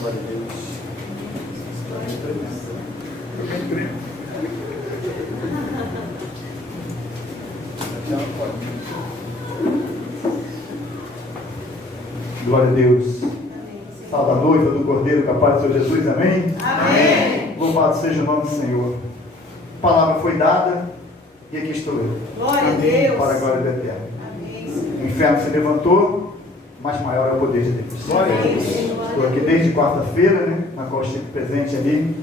Glória a Deus. Glória a Deus. Salve a noiva do Cordeiro, com a paz do Senhor Jesus, amém? Amém. Louvado seja o nome do Senhor. A palavra foi dada e aqui estou eu. Glória a Deus. Para a glória do Eterno. Amém. O inferno se levantou, mas maior é o poder de Deus. Glória a Deus. Estou aqui desde quarta-feira, né, na qual estive presente ali,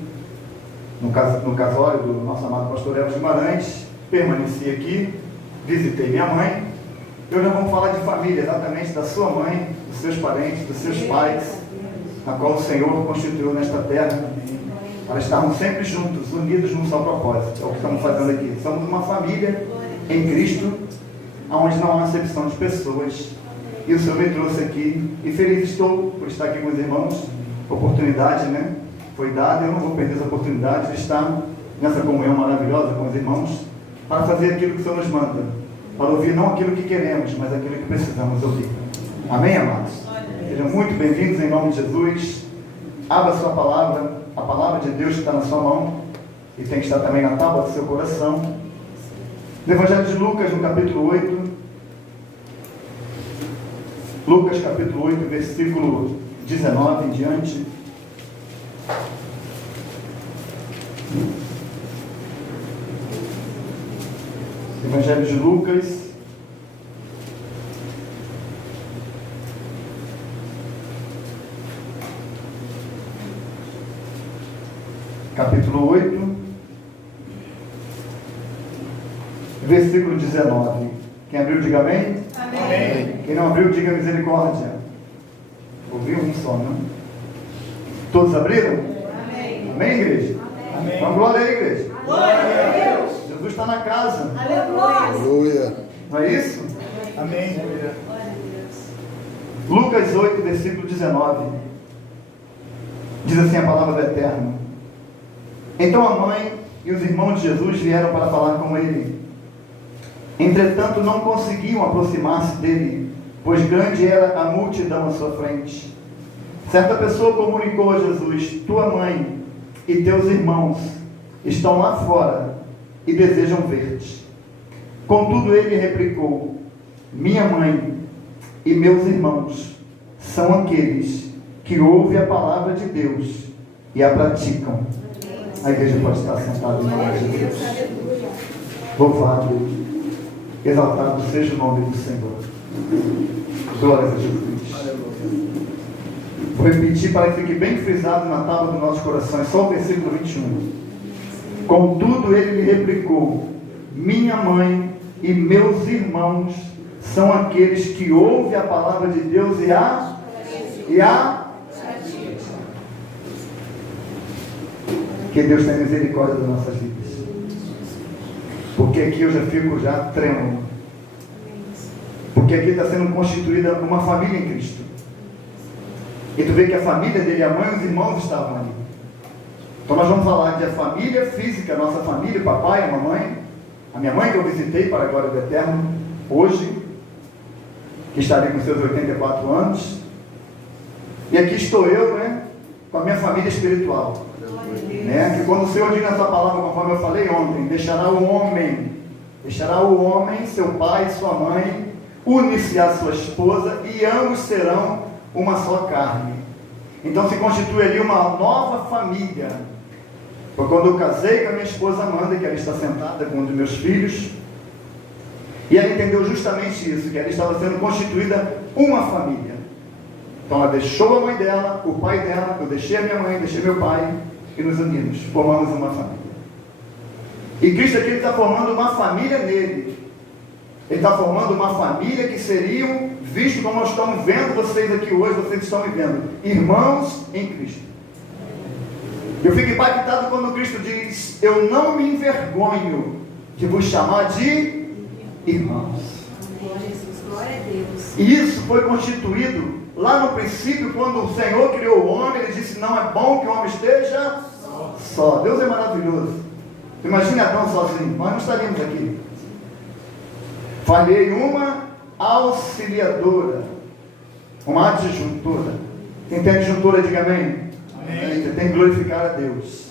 no casório do nosso amado pastor Elvis Guimarães. Permaneci aqui, visitei minha mãe. Hoje nós vamos falar de família, exatamente da sua mãe, dos seus parentes, dos seus pais, na qual o Senhor constituiu nesta terra, para estarmos sempre juntos, unidos num só propósito. É o que estamos fazendo aqui. Somos uma família em Cristo, onde não há acepção de pessoas. E o Senhor me trouxe aqui, e feliz estou por estar aqui com os irmãos. Oportunidade, né? Foi dada, eu não vou perder essa oportunidade de estar nessa comunhão maravilhosa com os irmãos, para fazer aquilo que o Senhor nos manda, para ouvir não aquilo que queremos, mas aquilo que precisamos ouvir. Amém, amados? Sejam muito bem-vindos em nome de Jesus. Abra sua palavra, a palavra de Deus que está na sua mão, e tem que estar também na tábua do seu coração. No Evangelho de Lucas, no capítulo 8, Lucas capítulo 8, versículo 19 em diante. Evangelho de Lucas, capítulo 8, versículo 19. Quem abriu, diga amém. Amém. Quem não abriu, diga misericórdia. Ouviu um só, não? Todos abriram? Amém. Amém, igreja? Amém. Então, glória aí, igreja. Glória a Deus. Jesus está na casa. Aleluia. Aleluia. Não é isso? Amém. Glória a Deus. Lucas 8, versículo 19. Diz assim a palavra do Eterno. Então a mãe e os irmãos de Jesus vieram para falar com ele. Entretanto, não conseguiam aproximar-se dele, pois grande era a multidão à sua frente. Certa pessoa comunicou a Jesus: tua mãe e teus irmãos estão lá fora e desejam ver-te. Contudo, ele replicou: minha mãe e meus irmãos são aqueles que ouvem a palavra de Deus e a praticam. A igreja pode estar sentada em nome de Deus. Louvado, exaltado seja o nome do Senhor. Glórias a Jesus. Vou repetir para que fique bem frisado na tábua do nosso coração. É só o versículo 21. Contudo, ele lhe replicou: minha mãe e meus irmãos são aqueles que ouvem a palavra de Deus e a que Deus tenha misericórdia das nossas vidas. Porque aqui eu já fico trêmulo. Porque aqui está sendo constituída uma família em Cristo. E tu vê que a família dele, a mãe e os irmãos estavam ali. Então nós vamos falar de a família física, a nossa família, o papai, a mamãe, a minha mãe que eu visitei para a glória do Eterno, hoje, que está ali com seus 84 anos. E aqui estou eu, né, com a minha família espiritual. Né? Que quando o Senhor diz nessa palavra, conforme eu falei ontem, deixará o homem, seu pai e sua mãe, une-se à sua esposa e ambos serão uma só carne. Então se constitui ali uma nova família. Foi quando eu casei com a minha esposa Amanda, que ela está sentada com um dos meus filhos, e ela entendeu justamente isso, que ela estava sendo constituída uma família. Então ela deixou a mãe dela, o pai dela, eu deixei a minha mãe, deixei meu pai, e nos unimos, formamos uma família. E Cristo aqui está formando uma família nele. Ele está formando uma família que seriam, visto como nós estamos vendo vocês aqui hoje, vocês estão me vendo, irmãos em Cristo. Eu fico impactado quando Cristo diz: eu não me envergonho de vos chamar de irmãos. Glória a Deus. E isso foi constituído lá no princípio, quando o Senhor criou o homem. Ele disse: não é bom que o homem esteja só. Deus é maravilhoso. Imagine Adão sozinho, nós não estaríamos aqui. Falei uma auxiliadora, uma adjuntora. Quem tem adjuntora, diga amém. Amém. Você tem que glorificar a Deus.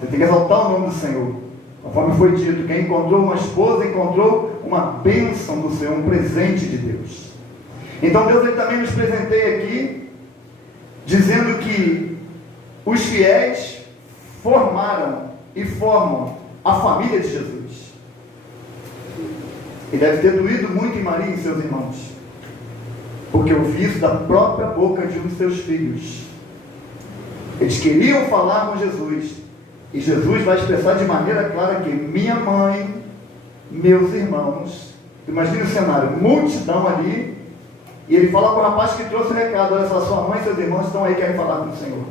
Você tem que exaltar o nome do Senhor. Conforme foi dito, quem encontrou uma esposa, encontrou uma bênção do Senhor, um presente de Deus. Então Deus ele também nos presenteia aqui, dizendo que os fiéis formaram e formam a família de Jesus. E deve ter doído muito em Maria e em seus irmãos, porque ouvi isso da própria boca de um dos seus filhos. Eles queriam falar com Jesus, e Jesus vai expressar de maneira clara que minha mãe, meus irmãos, imagine o cenário, multidão ali, e ele fala para o rapaz que trouxe o recado: olha só, sua mãe e seus irmãos estão aí, querem falar com o Senhor.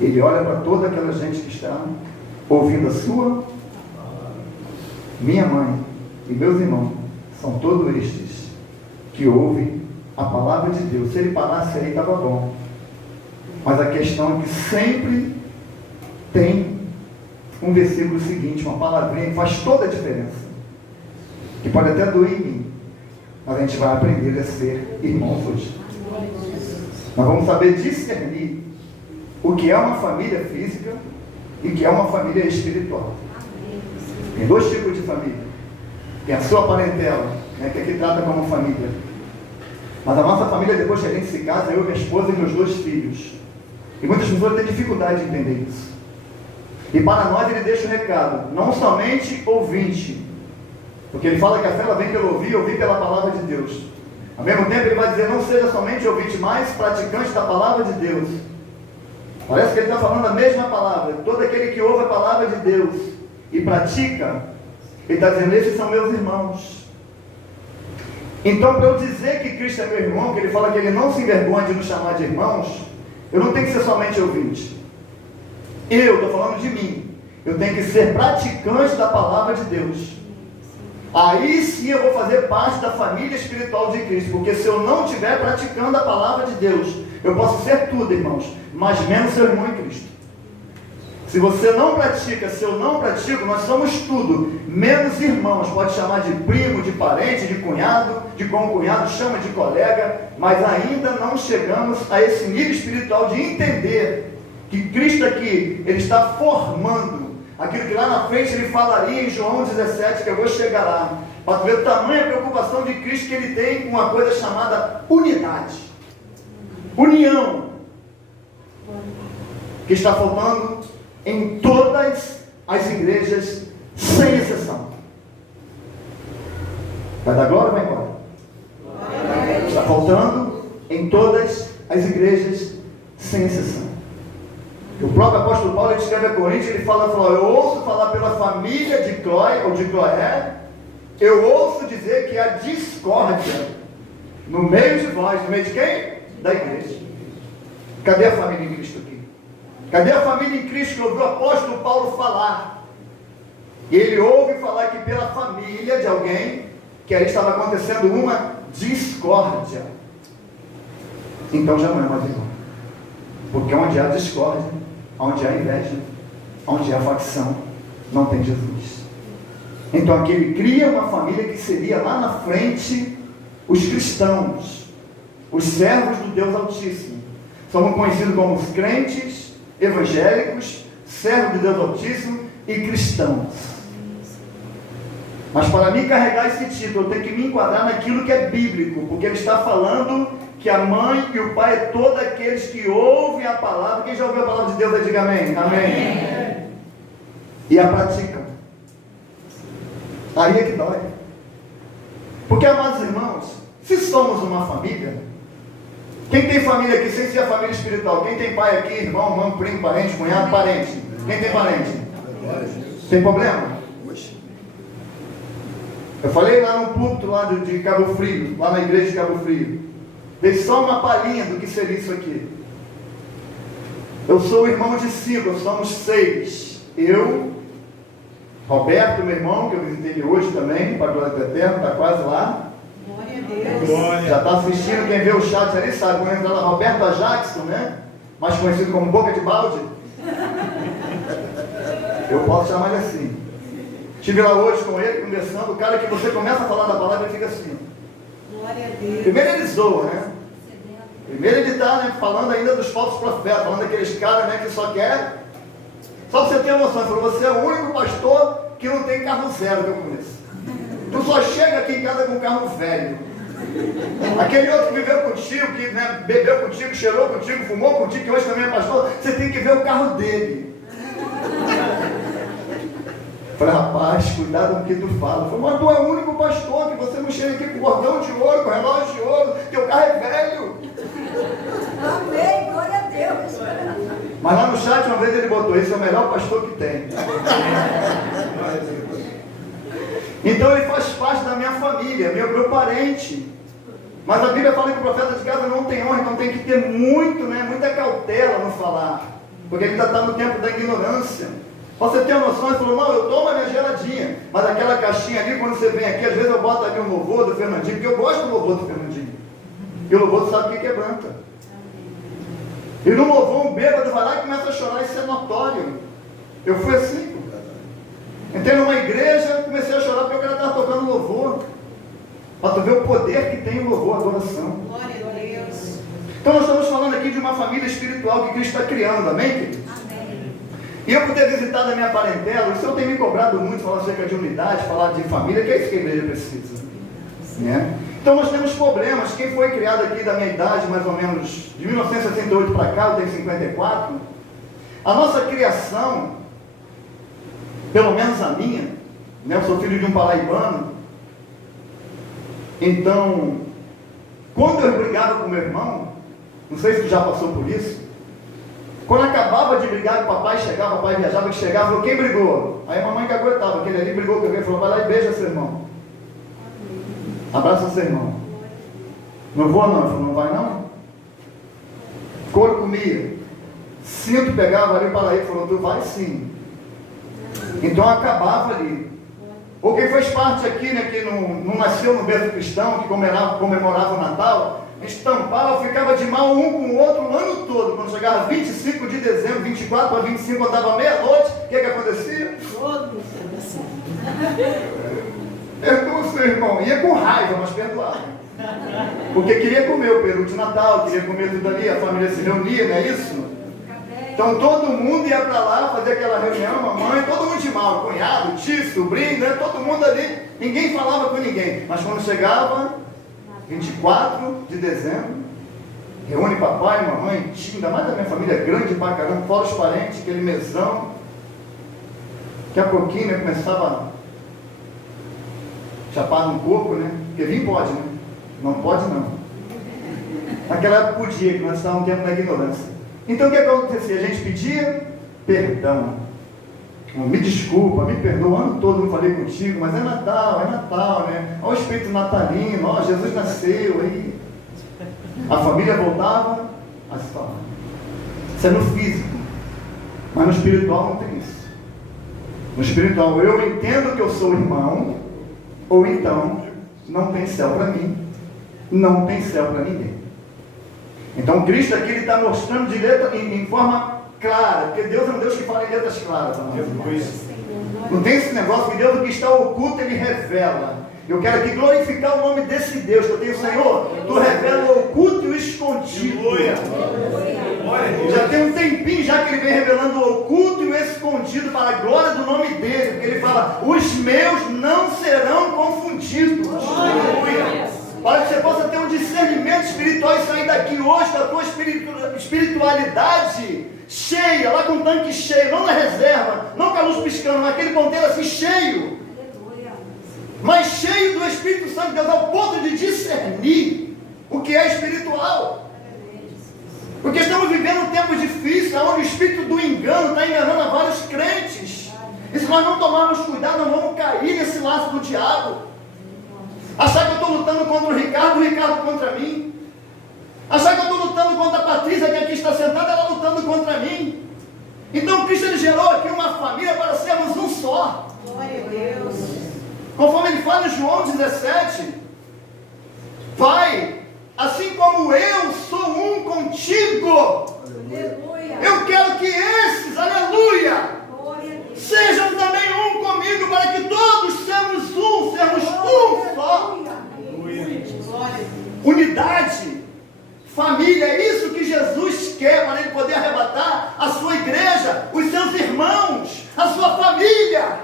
Ele olha para toda aquela gente que está ouvindo a sua, minha mãe e meus irmãos são todos estes que ouvem a palavra de Deus. Se ele parasse aí, estava bom. Mas a questão é que sempre tem um versículo seguinte, uma palavrinha que faz toda a diferença, que pode até doer em mim, mas a gente vai aprender a ser irmãos hoje. Nós vamos saber discernir o que é uma família física e o que é uma família espiritual. Tem dois tipos de família. Tem a sua parentela, né, que aqui trata como família. Mas a nossa família, depois que a gente se casa, eu, minha esposa e meus 2 filhos. E muitas pessoas têm dificuldade de entender isso. E para nós ele deixa o recado, não somente ouvinte, porque ele fala que a fé ela vem pelo ouvir pela palavra de Deus. Ao mesmo tempo ele vai dizer, não seja somente ouvinte, mas praticante da palavra de Deus. Parece que ele está falando a mesma palavra. Todo aquele que ouve a palavra de Deus e pratica, ele está dizendo, esses são meus irmãos. Então, para eu dizer que Cristo é meu irmão, que ele fala que ele não se envergonha de nos chamar de irmãos, eu não tenho que ser somente ouvinte. Eu estou falando de mim. Eu tenho que ser praticante da palavra de Deus. Aí sim eu vou fazer parte da família espiritual de Cristo. Porque se eu não estiver praticando a palavra de Deus, eu posso ser tudo, irmãos, mas menos seu irmão em Cristo. Se você não pratica, se eu não pratico, nós somos tudo, menos irmãos. Pode chamar de primo, de parente, de cunhado, de concunhado, chama de colega, mas ainda não chegamos a esse nível espiritual de entender que Cristo aqui, ele está formando aquilo que lá na frente ele falaria em João 17, que eu vou chegar lá, para ver o tamanho e a preocupação de Cristo que ele tem com uma coisa chamada unidade, união, que está faltando em todas as igrejas, sem exceção. Vai dar glória ou vai embora? Está faltando em todas as igrejas, sem exceção. O próprio apóstolo Paulo, ele escreve a Coríntios, ele fala, eu ouço falar pela família de Cloé, ou de Cloé, eu ouço dizer que há discórdia no meio de vós, no meio de quem? Da igreja. Cadê a família em Cristo aqui? Cadê a família em Cristo que ouviu o apóstolo Paulo falar? E ele ouve falar que pela família de alguém, que ali estava acontecendo uma discórdia. Então já não é mais irmão. Porque onde há discórdia, onde há inveja, onde há facção, não tem Jesus. Então aqui ele cria uma família que seria lá na frente os cristãos, os servos do Deus Altíssimo. Somos conhecidos como os crentes, evangélicos, servos de Deus Altíssimo e cristãos. Mas para mim carregar esse título, eu tenho que me enquadrar naquilo que é bíblico, porque ele está falando que a mãe e o pai é todos aqueles que ouvem a palavra. Quem já ouviu a palavra de Deus, diga amém. Amém. E a praticam. Aí é que dói. Porque, amados irmãos, se somos uma família, quem tem família aqui, sem ser a família espiritual, quem tem pai aqui, irmão, mãe, primo, parente, cunhado, parente, quem tem parente? Tem problema? Eu falei lá no púlpito lá de Cabo Frio, lá na igreja de Cabo Frio, dei só uma palhinha do que seria isso aqui. Eu sou o irmão de 5, somos 6. Eu, Roberto, meu irmão, que eu visitei ele hoje também, para a glória do Eterno, está quase lá. Glória a Deus. Já está assistindo, quem vê o chat ali sabe, quando entra lá, Roberto Ajaxson, né? Mais conhecido como Boca de Balde. Eu posso chamar ele assim. Estive lá hoje com ele, conversando, o cara que você começa a falar da palavra, ele fica assim. Glória a Deus. Primeiro ele zoa, né? Primeiro ele está, né, falando ainda dos falsos profetas, falando daqueles caras, né, que só querem. Só para você ter uma noção, ele falou, você é o único pastor que não tem carro zero que eu conheço. Tu só chega aqui em casa com um carro velho. Aquele outro que viveu contigo, que, né, bebeu contigo, cheirou contigo, fumou contigo, que hoje também é pastor, você tem que ver o carro dele. Eu falei, rapaz, cuidado com o que tu fala. Eu falei, mas tu é o único pastor que você não chega aqui com cordão de ouro, com relógio de ouro, teu carro é velho. Amém, glória a Deus. Mas lá no chat uma vez ele botou, esse é o melhor pastor que tem. Então ele faz parte da minha família, meu parente. Mas a Bíblia fala que o profeta de casa não tem honra, então tem que ter muita cautela no falar. Porque ele ainda está no tempo da ignorância. Você tem uma noção, ele falou, não, eu tomo a minha geladinha. Mas aquela caixinha ali, quando você vem aqui, às vezes eu boto ali um louvor do Fernandinho, porque eu gosto do louvor do Fernandinho. E o louvor sabe o que quebranta. E no louvor, um bêbado vai lá e começa a chorar, isso é notório. Eu fui assim, entrei numa igreja, comecei a chorar porque o cara estava tocando louvor. Para tu ver o poder que tem o louvor, a adoração. Glória a Deus. Então nós estamos falando aqui de uma família espiritual que Cristo está criando, amém, queridos? Amém. E eu por ter visitado a minha parentela, o Senhor tem me cobrado muito, falar acerca de unidade, falar de família, que é isso que a igreja precisa. Né? Então nós temos problemas. Quem foi criado aqui da minha idade, mais ou menos, de 1968 para cá, eu tenho 54, a nossa criação, pelo menos a minha, né, eu sou filho de um paraibano, então, quando eu brigava com meu irmão, não sei se tu já passou por isso, quando acabava de brigar, o papai chegava, o papai viajava, que chegava, falou, quem brigou? Aí a mamãe que aguentava, aquele ali brigou com alguém, falou, vai lá e beija seu irmão. Abraça seu irmão. Não vou não, eu falei, não vai não? Couro comia. Cinto pegava ali para ele, falou, tu vai sim. Então acabava ali. Ou quem fez parte aqui, né, que não nasceu no berço cristão, que comemorava o Natal, a gente tampava, ficava de mal um com o outro o ano todo. Quando chegava 25 de dezembro, 24 para 25, andava meia-noite, o que acontecia? Perdoa o seu irmão. Ia com raiva, mas perdoava. Porque queria comer o peru de Natal, queria comer tudo ali, a família se reunia, não é isso? Então todo mundo ia para lá fazer aquela reunião, mamãe, todo mundo de mal, cunhado, tio, sobrinho, né? Todo mundo ali, ninguém falava com ninguém. Mas quando chegava 24 de dezembro, reúne papai, mamãe, tio, ainda mais da minha família, grande pra caramba, fora os parentes, aquele mesão. Daqui a pouquinho, né, começava a chapar no corpo, né? Porque vinho pode, né? Não pode não. Naquela época podia, que nós estávamos no tempo da ignorância. Então o que acontecia? A gente pedia perdão. Me desculpa, me perdoa, o ano todo não falei contigo, mas é Natal, né? Olha o espírito natalino, ó, Jesus nasceu aí. A família voltava a se falar. Isso é no físico, mas no espiritual não tem isso. No espiritual, eu entendo que eu sou irmão, ou então não tem céu para mim, não tem céu para ninguém. Então Cristo aqui está mostrando de letra, em forma clara, porque Deus é um Deus que fala em letras claras. Não tem esse negócio que Deus, o que está oculto, Ele revela. Eu quero aqui glorificar o nome desse Deus que eu tenho, Senhor. Tu revela o oculto e o escondido. Já tem um tempinho já que Ele vem revelando o oculto e o escondido para a glória do nome dEle. Porque Ele fala, os meus não serão confundidos. Para que você possa ter um discernimento espiritual e sair daqui hoje com a tua espiritualidade cheia, lá com o tanque cheio, não na reserva, não com a luz piscando, mas aquele ponteiro assim cheio, mas cheio do Espírito Santo de Deus, ao ponto de discernir o que é espiritual. Porque estamos vivendo um tempo difícil, onde o espírito do engano está enganando a vários crentes. E se nós não tomarmos cuidado, nós vamos cair nesse laço do diabo. Achar que eu estou lutando contra o Ricardo contra mim. Achar que eu estou lutando contra a Patrícia, que aqui está sentada, ela lutando contra mim. Então Cristo ele gerou aqui uma família para sermos um só. Glória a Deus. Conforme ele fala em João 17, Pai, assim como eu sou um contigo, Aleluia. eu quero que esses, aleluia, sejam também um comigo, para que todos sermos um só. Unidade, família. É isso que Jesus quer para Ele poder arrebatar a sua igreja, os seus irmãos, a sua família.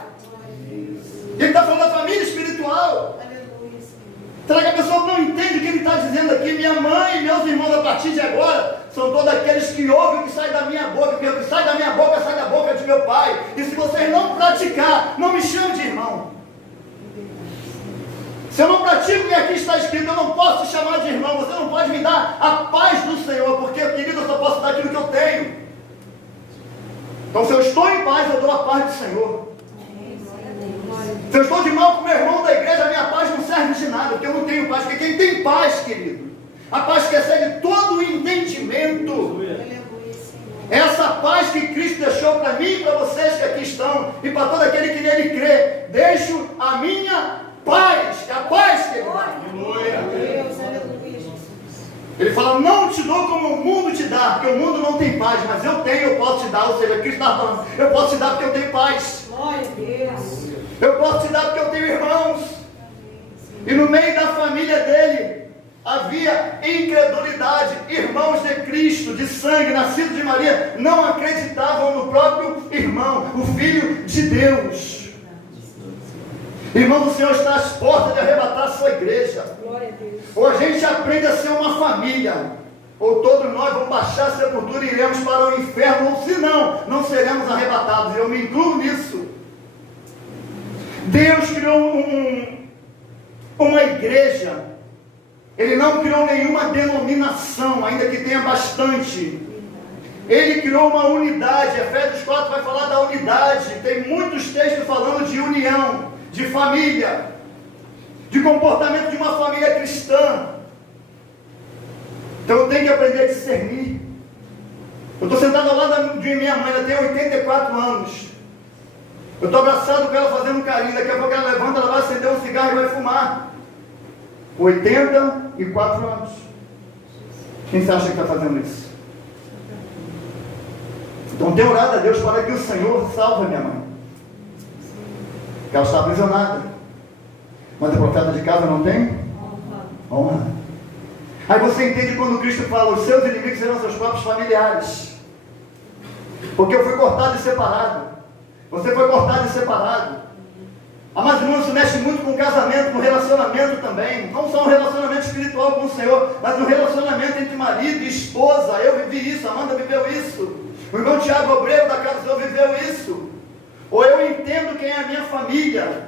Ele está falando da família espiritual. Será que a pessoa não entende o que ele está dizendo aqui? Minha mãe e meus irmãos, a partir de agora, são todos aqueles que ouvem o que sai da minha boca, porque o que sai da minha boca sai da boca de meu Pai. E se vocês não praticar, não me chame de irmão. Se eu não pratico o que aqui está escrito, eu não posso te chamar de irmão. Você não pode me dar a paz do Senhor, porque, querido, eu só posso dar aquilo que eu tenho. Então, se eu estou em paz, eu dou a paz do Senhor. Se eu estou de mal com meu irmão da igreja, a minha paz não serve de nada, porque eu não tenho paz. Porque quem tem paz, querido, a paz que excede todo o entendimento, é essa paz que Cristo deixou para mim e para vocês que aqui estão, e para todo aquele que nele crê. Deixo a minha paz, é a paz que ele dá. Ele fala, não te dou como o mundo te dá, porque o mundo não tem paz, mas eu tenho, eu posso te dar. Ou seja, Cristo está falando, eu posso te dar porque eu tenho paz. Glória a Deus. Eu posso te dar porque eu tenho irmãos. E no meio da família dele havia incredulidade. Irmãos de Cristo, de sangue, nascidos de Maria, não acreditavam no próprio irmão, o Filho de Deus. Irmão, o Senhor está às portas de arrebatar a sua igreja. Glória a Deus. Ou a gente aprende a ser uma família, ou todos nós vamos baixar a sepultura e iremos para o inferno, ou se não, não seremos arrebatados. Eu me incluo nisso. Deus criou uma igreja. Ele não criou nenhuma denominação, ainda que tenha bastante. Ele criou uma unidade. Efésios 4 vai falar da unidade. Tem muitos textos falando de união, de família, de comportamento de uma família cristã. Então eu tenho que aprender a discernir. Eu estou sentado ao lado de minha mãe, ela tem 84 anos. Eu estou abraçado com ela, fazendo um carinho. Daqui a pouco ela levanta, ela vai acender um cigarro e vai fumar. 84 anos. Quem você acha que está fazendo isso? Então tenho orado a Deus para que o Senhor salve a minha mãe. Porque ela está aprisionada. Mas o profeta de casa não tem? Honra. Aí você entende quando Cristo fala, os seus inimigos serão seus próprios familiares. Porque eu fui cortado e separado. Você foi cortado e separado. A mais irmã se mexe muito com o casamento, com o relacionamento também. Não só um relacionamento espiritual com o Senhor, mas um relacionamento entre marido e esposa. Eu vivi isso, Amanda viveu isso. O irmão Tiago Obreiro da Casa do Senhor viveu isso. Ou eu entendo quem é a minha família,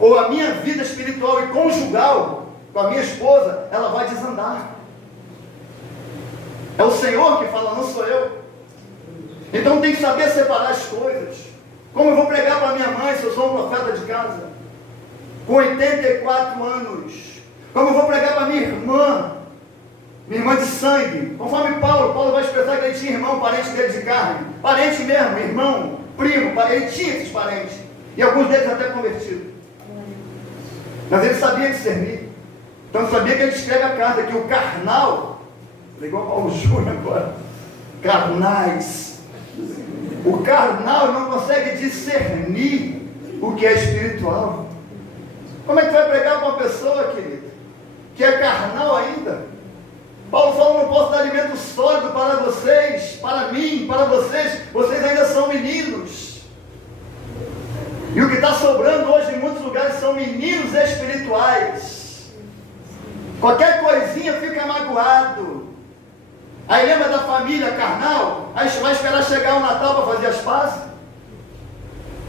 ou a minha vida espiritual e conjugal com a minha esposa, ela vai desandar. É o Senhor que fala, não sou eu. Então tem que saber separar as coisas. Como eu vou pregar para minha mãe se eu sou um profeta de casa? Com 84 anos. Como eu vou pregar para minha irmã de sangue? Conforme Paulo vai expressar que ele tinha irmão, parente dele de carne. Parente mesmo, irmão, primo, ele tinha esses parentes. E alguns deles até convertidos. Mas ele sabia discernir. Então sabia que ele escreve a carta, que o carnal, igual Paulo Júnior agora, carnais. O carnal não consegue discernir o que é espiritual. Como é que vai pregar para uma pessoa, querido, que é carnal ainda? Paulo fala, não posso dar alimento sólido para vocês, para mim, para vocês ainda são meninos. E o que está sobrando hoje em muitos lugares são meninos espirituais. Qualquer coisinha fica magoado. Aí lembra da família carnal? Aí vai esperar chegar o Natal para fazer as pazes?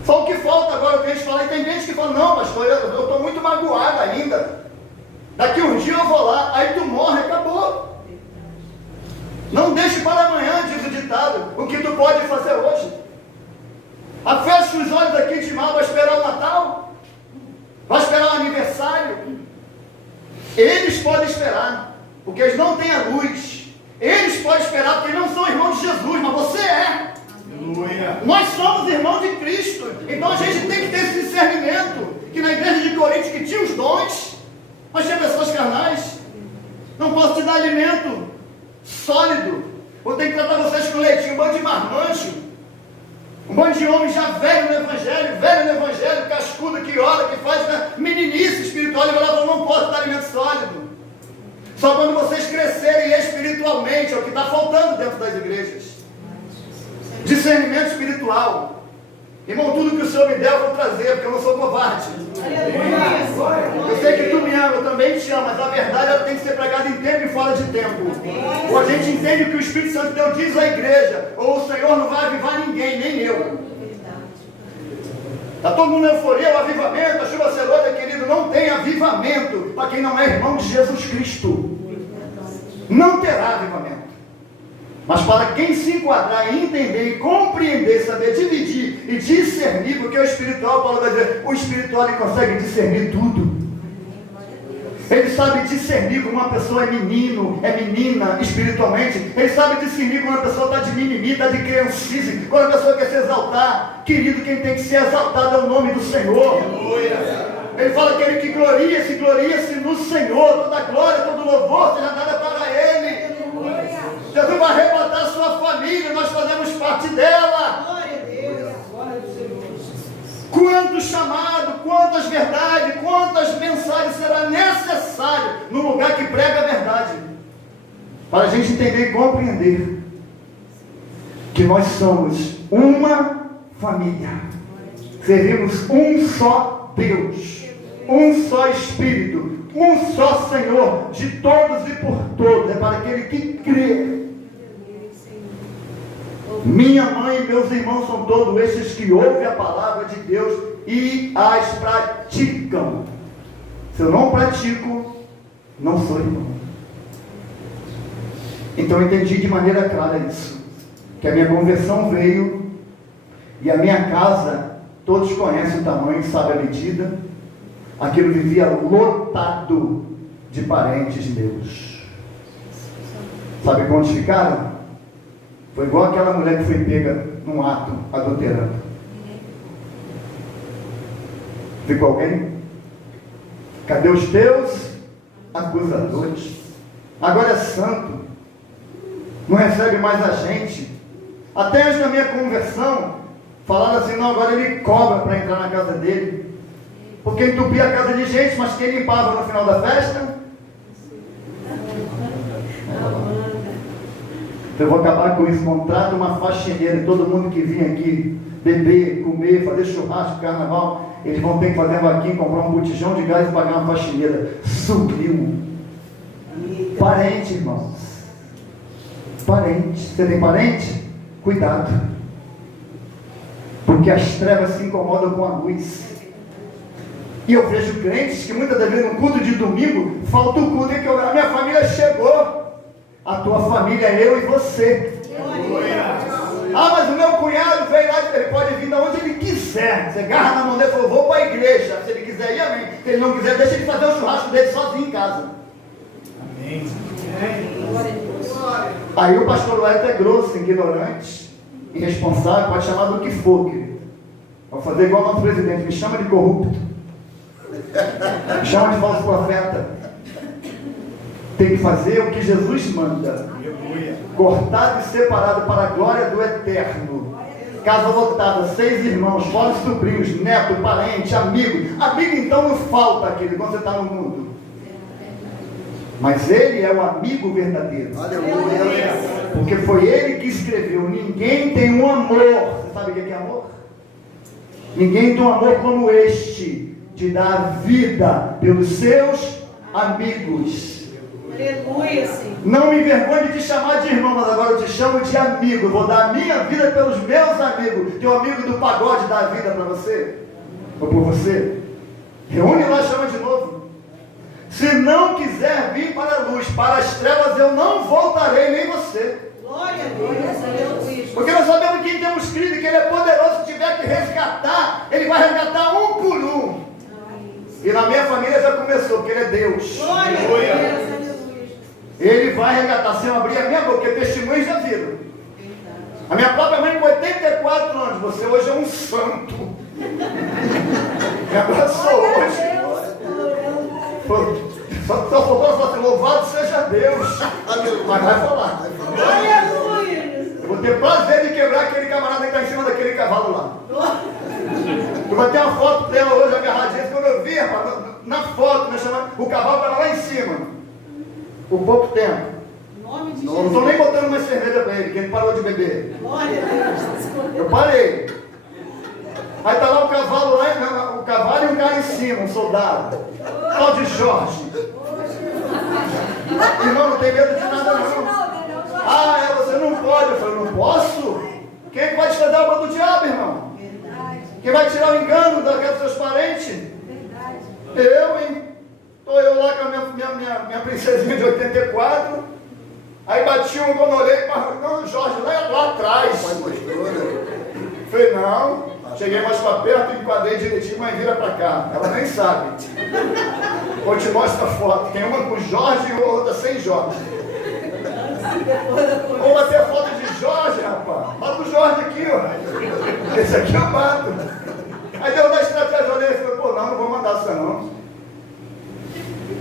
Só o que falta agora, o que a gente fala, e tem gente que fala, não pastor, eu estou muito magoado ainda. Daqui um dia eu vou lá, aí tu morre, acabou. Não deixe para amanhã, diz o ditado, o que tu pode fazer hoje. Fecha os olhos aqui de mal, vai esperar o Natal? Vai esperar o aniversário? Eles podem esperar, porque eles não têm a luz. Eles podem esperar, porque eles não são irmãos de Jesus, mas você é. Aleluia. Nós somos irmãos de Cristo. Então a gente tem que ter esse discernimento, que na igreja de Corinto, que tinha os dons, mas tinha pessoas carnais. Não posso te dar alimento sólido. Vou ter que tratar vocês com leitinho, um bando de marmanjo, um bando de homem já velho no evangelho, cascudo, que ora, que faz meninice espiritual. E eu não posso dar alimento sólido. Só quando vocês crescerem espiritualmente, é o que está faltando dentro das igrejas. Discernimento espiritual. Irmão, tudo que o Senhor me der eu vou trazer, porque eu não sou covarde. Eu sei que tu me ama, eu também te amo, mas a verdade ela tem que ser pregada em tempo e fora de tempo. Ou a gente entende o que o Espírito Santo de Deus diz à igreja, ou o Senhor não vai avivar ninguém, nem eu. Está todo mundo em euforia, o avivamento, a chuva serôdia, querido, não tem avivamento para quem não é irmão de Jesus Cristo. Não terá avivamento. Mas para quem se enquadrar e entender e compreender, saber dividir e discernir, porque o espiritual, Paulo vai dizer, o espiritual ele consegue discernir tudo. Ele sabe discernir como uma pessoa é menino, é menina espiritualmente. Ele sabe discernir quando a pessoa está de mimimi, está de criancice, quando a pessoa quer se exaltar. Querido, quem tem que ser exaltado é o nome do Senhor. Ele fala que aquele que gloria-se no Senhor. Toda glória, todo louvor seja dada para Ele. Jesus vai arrebatar a sua família, nós fazemos parte dela. Glória a Deus. Quanto chamado, quantas verdades, quantas mensagens será necessário no lugar que prega a verdade, para a gente entender e compreender que nós somos uma família, servimos um só Deus, um só Espírito, um só Senhor, de todos e por todos, é para aquele que crê. Minha mãe e meus irmãos são todos esses que ouvem a palavra de Deus e as praticam. Se eu não pratico, não sou irmão. Então eu entendi de maneira clara isso, que a minha conversão veio e a minha casa, todos conhecem o tamanho, sabem a medida. Aquilo vivia lotado de parentes meus. Sabe quantos ficaram? Foi igual aquela mulher que foi pega num ato adulterando. Ficou alguém? Cadê os teus acusadores? Agora é santo, não recebe mais a gente. Até antes da minha conversão, falaram assim, não, agora ele cobra para entrar na casa dele, porque entupia a casa de gente, mas quem limpava no final da festa? Eu vou acabar com isso. Contrata uma faxineira, e todo mundo que vinha aqui beber, comer, fazer churrasco, carnaval, eles vão ter que fazer uma vaquinha, comprar um botijão de gás e pagar uma faxineira. Subiu. Parente, irmãos. Parente. Você tem parente? Cuidado. Porque as trevas se incomodam com a luz. E eu vejo crentes que muitas das vezes no culto de domingo, falta o culto, que a minha família chegou. A tua família é eu e você. Ah, mas o meu cunhado veio lá, ele pode vir de onde ele quiser. Você agarra na mão dele e fala, vou para a igreja. Se ele quiser ir, amém. Se ele não quiser, deixa ele fazer o churrasco dele sozinho em casa. Amém. Aí o pastor Wellington é grosso, ignorante, irresponsável, pode chamar do que for, querido. Vou fazer igual o nosso presidente, me chama de corrupto, me chama de falso profeta. Tem que fazer o que Jesus manda. Cortado e separado para a glória do eterno. Casa lotada, 6 irmãos, fora os sobrinhos, neto, parente, amigo. Amigo então não falta aquele quando você está no mundo. Mas ele é o amigo verdadeiro. Aleluia. Porque foi ele que escreveu. Ninguém tem um amor. Você sabe o que é amor? Ninguém tem um amor como este, de dar a vida pelos seus amigos. Aleluia, Senhor. Não me envergonhe de te chamar de irmão, mas agora eu te chamo de amigo. Eu vou dar a minha vida pelos meus amigos. Teu amigo do pagode dá a vida para você? Ou por você? Reúne lá e chama de novo. Se não quiser vir para a luz, para as trevas, eu não voltarei, nem você. Glória a Deus. Porque nós sabemos que temos crido, que Ele é poderoso. Se tiver que resgatar, Ele vai resgatar um por um. E na minha família já começou, porque Ele é Deus. Glória a Deus. Ele vai resgatar. Se eu abrir a minha boca, porque testemunhos já viram. A minha própria mãe com 84 anos, você hoje é um santo. Me abraçou hoje. Só faltou assim, louvado seja Deus. Mas vai falar. Aleluia. Eu vou ter prazer de quebrar aquele camarada que está em cima daquele cavalo lá. Tu vai ter uma foto dela hoje agarradinha. Quando eu vi, rapaz, na foto, o cavalo estava lá em cima. por pouco tempo. Em nome de Não Jesus. estou nem botando mais cerveja para ele, que ele parou de beber. Glória a Deus. Eu parei. Aí está lá o cavalo, o cavalo e um cara em cima, um soldado. Tal de Jorge. Irmão, não tem medo de nada não. Ah, você não pode. Eu falei, não posso? Quem é que vai te fazer a obra do diabo, irmão? Quem vai tirar o engano daqueles seus parentes? Eu, hein? Estou eu lá com a minha princesinha de 84. Aí bati um quando olhei, não, Jorge, lá atrás. Falei, não. Cheguei mais para perto, enquadrei direitinho, mas vira para cá. Ela nem sabe. Vou te mostrar a foto. Tem uma com Jorge e outra sem Jorge. Vou bater a foto de Jorge, rapaz. Bota o Jorge aqui, ó. Esse aqui eu bato. Aí deu uma estratégia, olhei e falei, pô, não vou mandar essa não.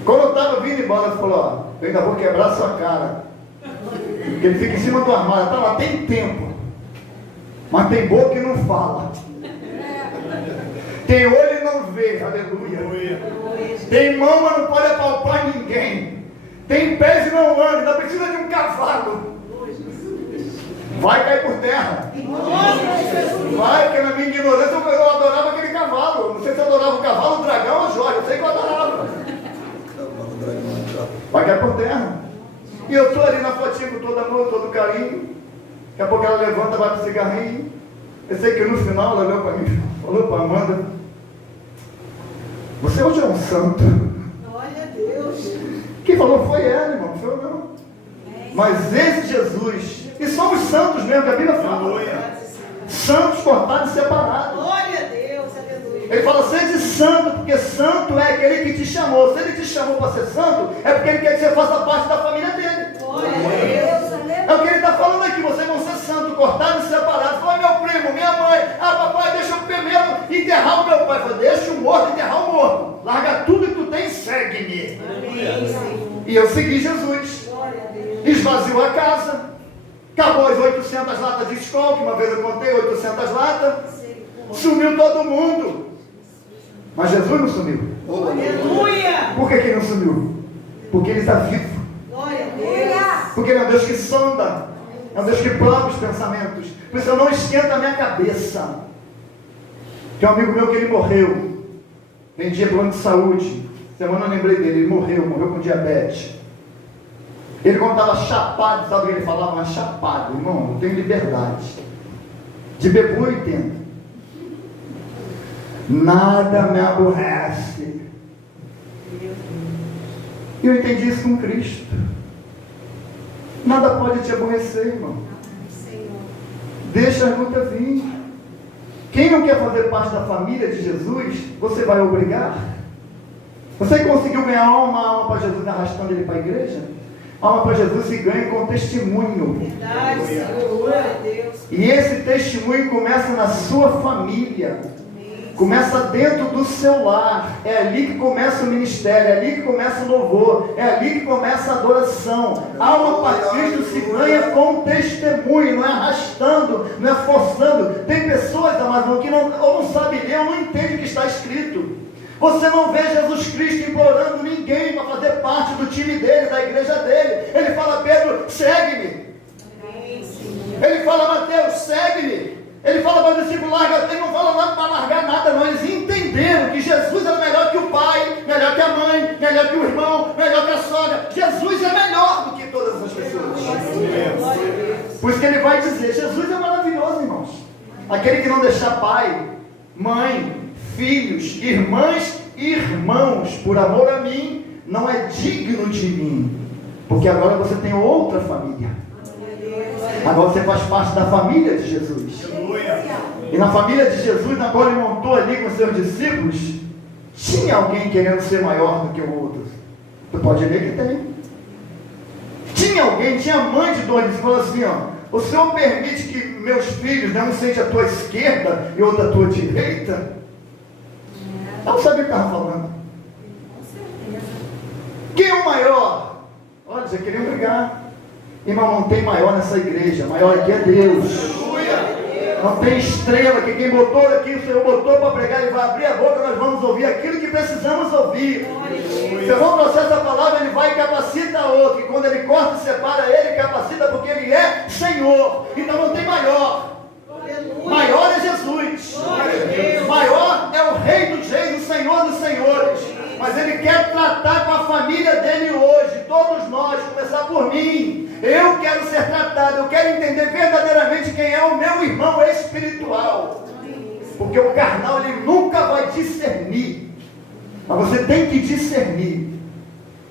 Quando eu estava vindo embora, ele falou, ó, eu ainda vou quebrar a sua cara. Porque ele fica em cima do armário, tá lá, tem tempo. Mas tem boca e não fala. Tem olho e não vê, aleluia. Tem mão, mas não pode apalpar ninguém. Tem pés e não anda, ainda precisa de um cavalo. Vai cair por terra. Vai, porque na minha ignorância eu adorava aquele cavalo. Não sei se eu adorava o cavalo, o dragão ou o Jorge, eu sei que eu adorava. Vai cair por terra. E eu estou ali na fotinha com todo amor, todo carinho. Daqui a pouco ela levanta, vai pro cigarrinho. Eu sei que no final ela olhou para mim, falou para Amanda, você hoje é um santo. Glória a Deus. Quem falou foi ela, irmão, não foi eu não. Mas esse Jesus, e somos santos mesmo, que a Bíblia fala. Santos cortados e separados. Glória a Deus, aleluia. Ele fala, seja santo, porque santo é aquele que te chamou. Se ele te chamou para ser santo, é porque ele quer que você faça parte da família dele. Glória a Deus. É o que ele está falando aqui, vocês vão ser santos, cortados e separados. Fala, meu primo, minha mãe, papai, deixa eu primeiro enterrar o meu pai. Fala, deixa o morto enterrar o morto. Larga tudo que tu tem e segue-me. E eu segui Jesus. Esvaziou a casa. Acabou as 800 latas de Skol, que uma vez eu contei, 800 latas. Sumiu todo mundo. Mas Jesus não sumiu. Aleluia. Por que ele não sumiu? Porque ele está vivo. Glória a Deus. Porque ele é um Deus que sonda. É um Deus que prova os pensamentos. Por isso eu não esquento a minha cabeça. Tem um amigo meu que ele morreu. Vendia plano de saúde. Semana eu lembrei dele. Ele morreu com diabetes. Ele quando estava chapado, sabe o que ele falava? Mas chapado, irmão, eu tenho liberdade. De beber 80. Nada me aborrece. E eu entendi isso com Cristo. Nada pode te aborrecer, irmão. Deixa a luta vir. Quem não quer fazer parte da família de Jesus, você vai obrigar? Você conseguiu ganhar uma alma para Jesus arrastando ele para a igreja? Alma para Jesus se ganha com testemunho. Verdade, Senhor. Glória a Deus. E esse testemunho começa na sua família. Começa dentro do seu lar. É ali que começa o ministério. É ali que começa o louvor. É ali que começa a adoração. Alma para Cristo se ganha com testemunho. Não é arrastando, não é forçando. Tem pessoas, amados, que ou não sabem ler ou não entendem o que está escrito. Você não vê Jesus Cristo implorando ninguém para fazer parte do time dele, da igreja dele. Ele fala, Pedro, segue-me. Ele fala, Mateus, segue-me. Ele fala para o discípulo, larga. Ele não fala nada para largar nada, não. Eles entenderam que Jesus era melhor que o pai, melhor que a mãe, melhor que o irmão, melhor que a sogra. Jesus é melhor do que todas as pessoas. Por isso que ele vai dizer, Jesus é maravilhoso, irmãos. Aquele que não deixar pai, mãe, filhos, irmãs e irmãos, por amor a mim, não é digno de mim. Porque agora você tem outra família. Agora você faz parte da família de Jesus. E na família de Jesus, agora ele montou ali com seus discípulos, tinha alguém querendo ser maior do que o outro. Tu pode ver que tem. Tinha alguém, tinha mãe de dois, que falou assim, ó, o Senhor permite que meus filhos, né, um seja a tua esquerda e outro a tua direita? Não sabe o que estava falando. Quem é o maior? Olha, já queriam brigar. Irmão, não tem maior nessa igreja. Maior aqui é Deus. Não tem estrela, que quem botou aqui, o Senhor botou para pregar, Ele vai abrir a boca, nós vamos ouvir aquilo que precisamos ouvir. Se eu vou trouxer essa palavra, Ele vai e capacita outro. família dele hoje, todos nós, começar por mim, eu quero ser tratado, eu quero entender verdadeiramente quem é o meu irmão espiritual. Porque o carnal, ele nunca vai discernir. Mas você tem que discernir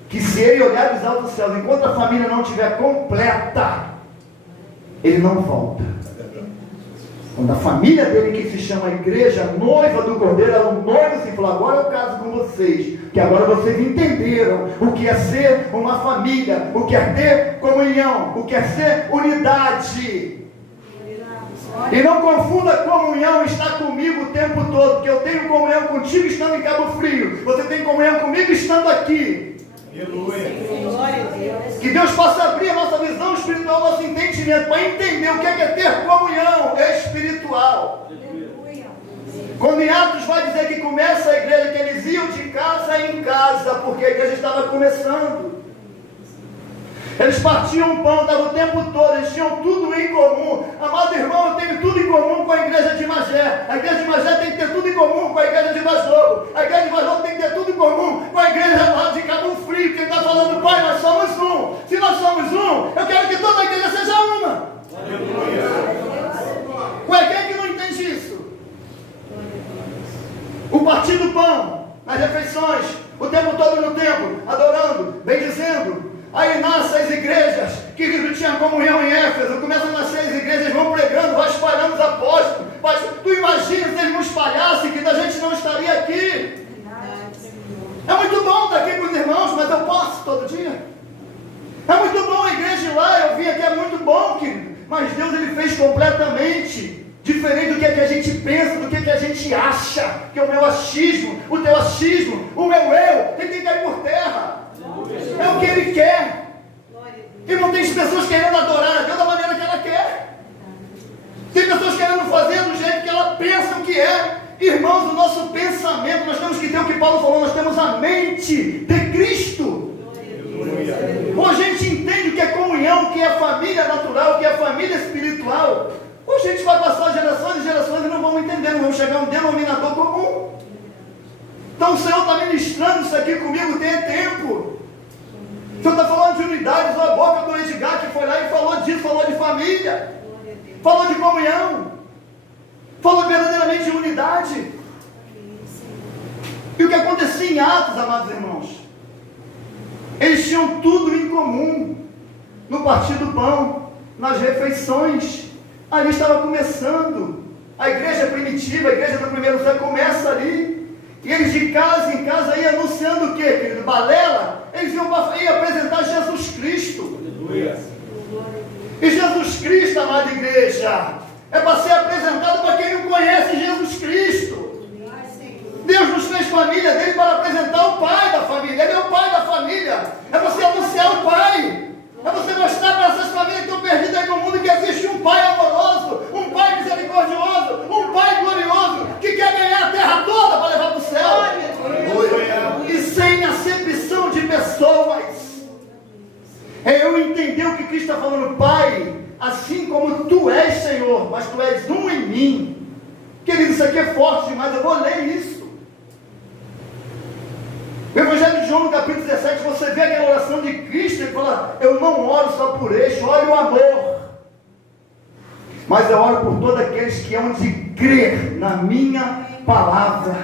que se ele olhar dos altos céus, enquanto a família não estiver completa, ele não volta. Quando a família dele, que se chama igreja, noiva do Cordeiro, ela o noivo se falou, agora eu caso com vocês, que agora vocês entenderam o que é ser uma família, o que é ter comunhão, o que é ser unidade. E não confunda comunhão estar comigo o tempo todo, porque eu tenho comunhão contigo estando em Cabo Frio, você tem comunhão comigo estando aqui. Que Deus possa abrir a nossa visão espiritual, nosso entendimento, para entender o que é ter comunhão espiritual. Quando em Atos vai dizer que começa a igreja, que eles iam de casa em casa, porque a igreja estava começando. Eles partiam pão, estavam o tempo todo, eles tinham tudo em comum. Amado irmão, eu tenho tudo em comum com a igreja de Magé. A igreja de Magé tem que ter tudo em comum com a igreja de Vaz Lobo. A igreja de Vaz Lobo tem que ter tudo em comum com a igreja lá de Cabo Frio, que ele está falando, Pai, nós somos um. Se nós somos um, eu quero que toda a igreja seja uma. Ué, quem é que não entende isso? O partir do pão, nas refeições, o tempo todo no templo, adorando, bendizendo. Aí nascem as igrejas, querido, tinha comunhão em Éfeso, começam a nascer as igrejas, vão pregando, vai espalhando os apóstolos. Tu imagina se eles não espalhassem, que a gente não estaria aqui. É muito bom estar aqui com os irmãos, mas eu posso todo dia. É muito bom a igreja ir lá, eu vim aqui, é muito bom, querido. Mas Deus, ele fez completamente diferente do que a gente pensa, do que a gente acha, que é o meu achismo, o teu achismo, o meu eu, tem que cair por terra. É o que ele quer. E não tem pessoas querendo adorar a Deus da maneira que ela quer. Tem pessoas querendo fazer do jeito que ela pensa que é. Irmãos, o nosso pensamento, nós temos que ter o que Paulo falou, nós temos a mente de Cristo. Ou a gente entende o que é comunhão, o que é família natural, o que é família espiritual. Ou a gente vai passar gerações e gerações e não vamos entender, não vamos chegar a um denominador comum. Então o Senhor está ministrando isso aqui comigo, tem tempo. O Senhor está falando de unidade, usou a boca do Edgar, que foi lá e falou disso, falou de família, falou de comunhão, falou verdadeiramente de unidade. E o que acontecia em Atos, amados irmãos? Eles tinham tudo em comum, no partir do pão, nas refeições. Ali estava começando, a igreja primitiva, a igreja do primeiro século começa ali. E eles de casa em casa iam anunciando o quê, querido? Balela? Eles iam apresentar Jesus Cristo. Aleluia. E Jesus Cristo, amada igreja, é para ser apresentado para quem não conhece Jesus Cristo. Deus nos fez família dele para apresentar o Pai da família. Ele é o Pai da família. É você anunciar o Pai. É você mostrar para essas famílias que estão perdidas aí no mundo que existe um Pai amoroso, um Pai misericordioso, um Pai glorioso, que quer ganhar a terra toda para levar para o céu. E sem acepção de pessoas. É eu entender o que Cristo está falando, Pai, assim como Tu és, Senhor, mas Tu és um em mim. Querido, isso aqui é forte demais, eu vou ler isso. O Evangelho de João, no capítulo 17, você vê aquela oração de Cristo, ele fala, eu não oro só por este, olha o amor. Mas eu oro por todos aqueles que hão de crer na minha palavra.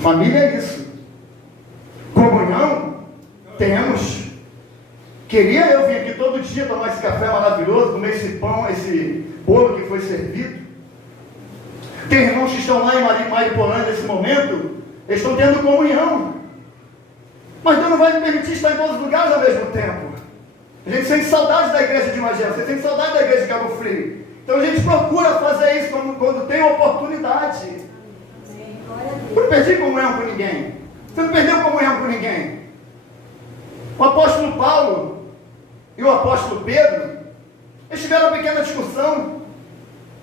Família é isso. Comunhão, temos. Queria eu vir aqui todo dia tomar esse café maravilhoso, comer esse pão, esse bolo que foi servido. Tem irmãos que estão lá em Mariporã nesse momento, eles estão tendo comunhão. Mas Deus não vai me permitir estar em todos os lugares ao mesmo tempo. A gente sente saudade da igreja de Magé, você sente saudade da igreja de Cabo Frio. Então a gente procura fazer isso quando tem oportunidade. Eu não perdi comunhão com ninguém. Você não perdeu comunhão com ninguém. O apóstolo Paulo e o apóstolo Pedro, eles tiveram uma pequena discussão.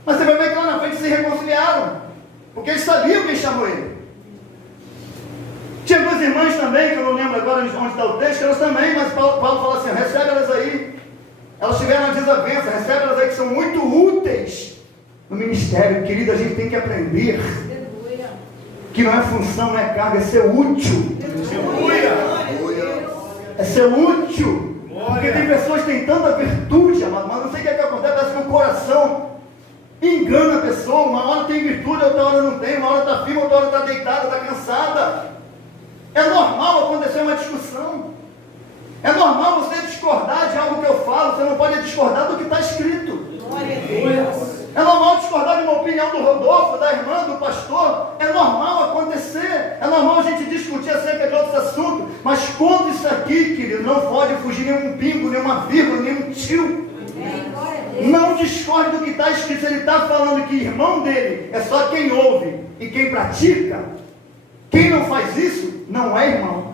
Mas você vai ver que lá na frente se reconciliaram, porque eles sabiam quem chamou ele. Tinha duas irmãs também, que eu não lembro agora onde está o texto, elas também, mas Paulo fala assim, recebe elas aí. Elas tiveram uma desavença, recebe elas aí que são muito úteis no ministério. Querido, a gente tem que aprender que não é função, não é carga, é ser útil. É ser útil. Porque tem pessoas que têm tanta virtude, amado, mas não sei o que acontece, parece que o coração engana a pessoa. Uma hora tem virtude, outra hora não tem, uma hora está firme, outra hora está deitada, está cansada. É normal acontecer uma discussão. É normal você discordar de algo que eu falo. Você não pode discordar do que está escrito. Glória a Deus. É normal discordar de uma opinião do Rodolfo, da irmã, do pastor. É normal acontecer. É normal a gente discutir acerca de outros assuntos. Mas quando isso aqui, querido, não pode fugir nenhum pingo, nenhuma vírgula, nenhum tio. Não discorde do que está escrito. Se ele está falando que irmão dele é só quem ouve e quem pratica, quem não faz isso não é irmão.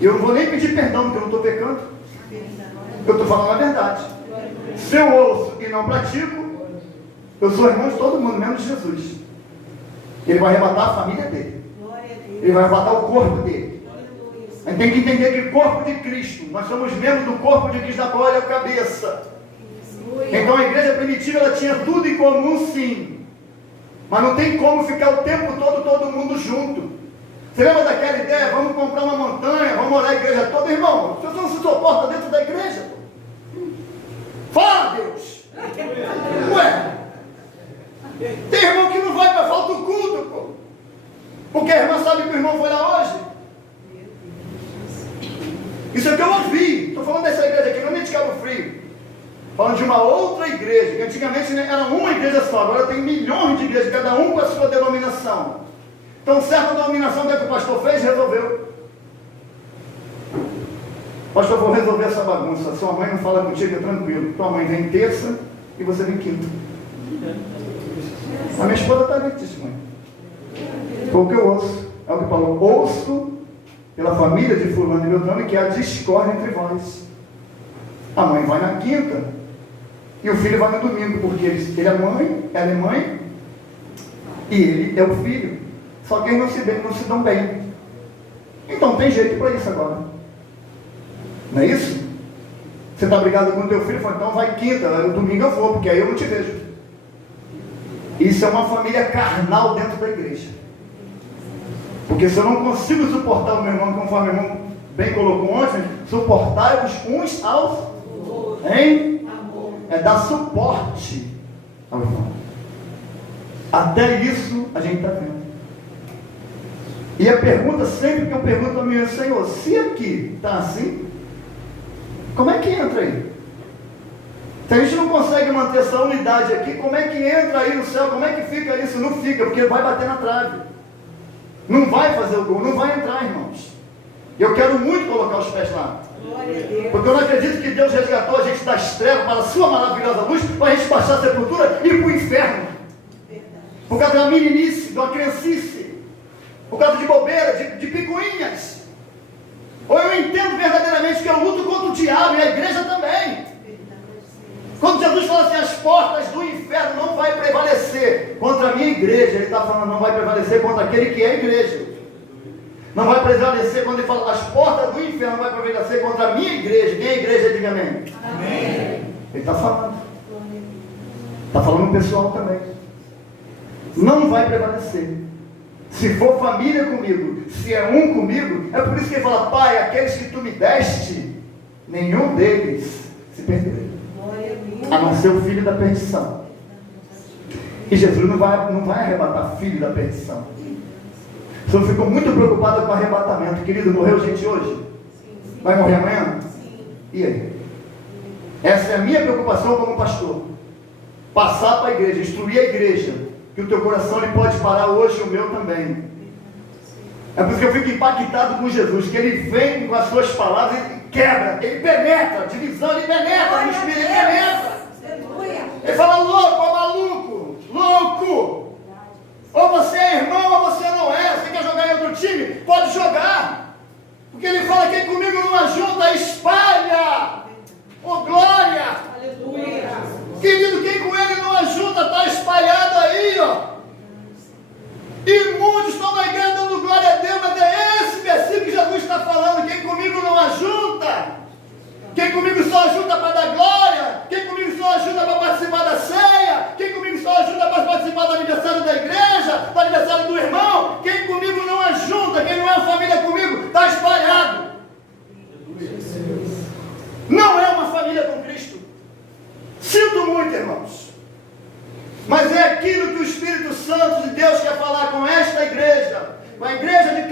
Eu não vou nem pedir perdão porque eu não estou pecando. Eu estou falando a verdade. Se eu ouço e não pratico, eu sou irmão de todo mundo, menos de Jesus. Ele vai arrebatar a família dele. Ele vai arrebatar o corpo dele. A gente tem que entender que o corpo de Cristo, nós somos membros do corpo de Cristo, da glória à cabeça. Então a igreja primitiva, ela tinha tudo em comum, sim. Mas não tem como ficar o tempo todo mundo junto. Você lembra daquela ideia? Vamos comprar uma montanha, vamos orar a igreja toda, irmão. Você não se suporta dentro da igreja? Fala, Deus! Ué! Tem irmão que não vai para falta o culto, pô. Porque a irmã sabe que o irmão foi lá hoje. Isso é o que eu ouvi. Estou falando dessa igreja aqui, não é de Cabo Frio. Falando de uma outra igreja, que antigamente era uma igreja só, agora tem milhões de igrejas, cada um com a sua denominação. Então, certa denominação que o pastor fez, resolveu. Pastor, vou resolver essa bagunça. Sua mãe não fala contigo, é tranquilo. Tua mãe vem terça e você vem quinta. A minha esposa está ali, testemunha. Foi o que eu ouço. É o que falou. Ouço pela família de fulano e beltrano que há discórdia entre vós. A mãe vai na quinta e o filho vai no domingo, porque ele é mãe, ela é mãe e ele é o filho. Só que eles não se dão bem. Então tem jeito para isso agora. Não é isso? Você está brigado com o teu filho, fala, então vai quinta, no domingo eu vou, porque aí eu não te vejo. Isso é uma família carnal dentro da igreja. Porque se eu não consigo suportar o meu irmão, conforme o irmão bem colocou ontem, suportai-vos uns aos outros. Hein? É dar suporte ao irmão. Até isso a gente está vendo. E a pergunta sempre que eu pergunto a mim, Senhor, se aqui está assim, como é que entra aí? Se a gente não consegue manter essa unidade aqui, como é que entra aí no céu? Como é que fica isso? Não fica, porque vai bater na trave. Não vai fazer o gol, não vai entrar, irmãos. Eu quero muito colocar os pés lá. Porque eu não acredito que Deus resgatou a gente das trevas para a sua maravilhosa luz, para a gente baixar a sepultura e ir para o inferno. Por causa da meninice, da criancice. Por causa de bobeira, de picuinhas. Ou eu entendo verdadeiramente que eu luto contra o diabo e a igreja também. Quando Jesus fala assim, as portas do inferno não vai prevalecer contra a minha igreja, ele está falando, não vai prevalecer contra aquele que é a igreja. Não vai prevalecer quando ele fala, as portas do inferno não vai prevalecer contra a minha igreja. Quem é a igreja, diga amém. Amém. Ele está falando. Está falando o pessoal também. Não vai prevalecer. Se for família comigo, se é um comigo, é por isso que ele fala, Pai, aqueles que tu me deste, nenhum deles se perderá, a não ser o filho da perdição. E Jesus não vai arrebatar filho da perdição. O senhor ficou muito preocupado com o arrebatamento. Querido, morreu gente hoje? Vai morrer amanhã? E aí? Essa é a minha preocupação como pastor. Passar para a igreja, instruir a igreja, que o teu coração ele pode parar hoje, o meu também. É por isso que eu fico impactado com Jesus, que ele vem com as suas palavras, ele quebra, ele penetra, divisão, ele penetra no espírito, ele penetra. Ele fala, louco, ó maluco, louco. Ou você é irmão, ou você não é. Você quer jogar em outro time? Pode jogar. Porque ele fala, quem comigo não ajunta, espalha. Oh, glória. Aleluia. Querido, quem com ele não ajuda, está espalhado aí, ó. E muitos estão na igreja dando glória a Deus, mas é esse versículo que Jesus está falando. Quem comigo não ajuda, quem comigo só ajuda para dar glória, quem comigo só ajuda para participar da ceia, quem comigo só ajuda para participar do aniversário da igreja, do aniversário do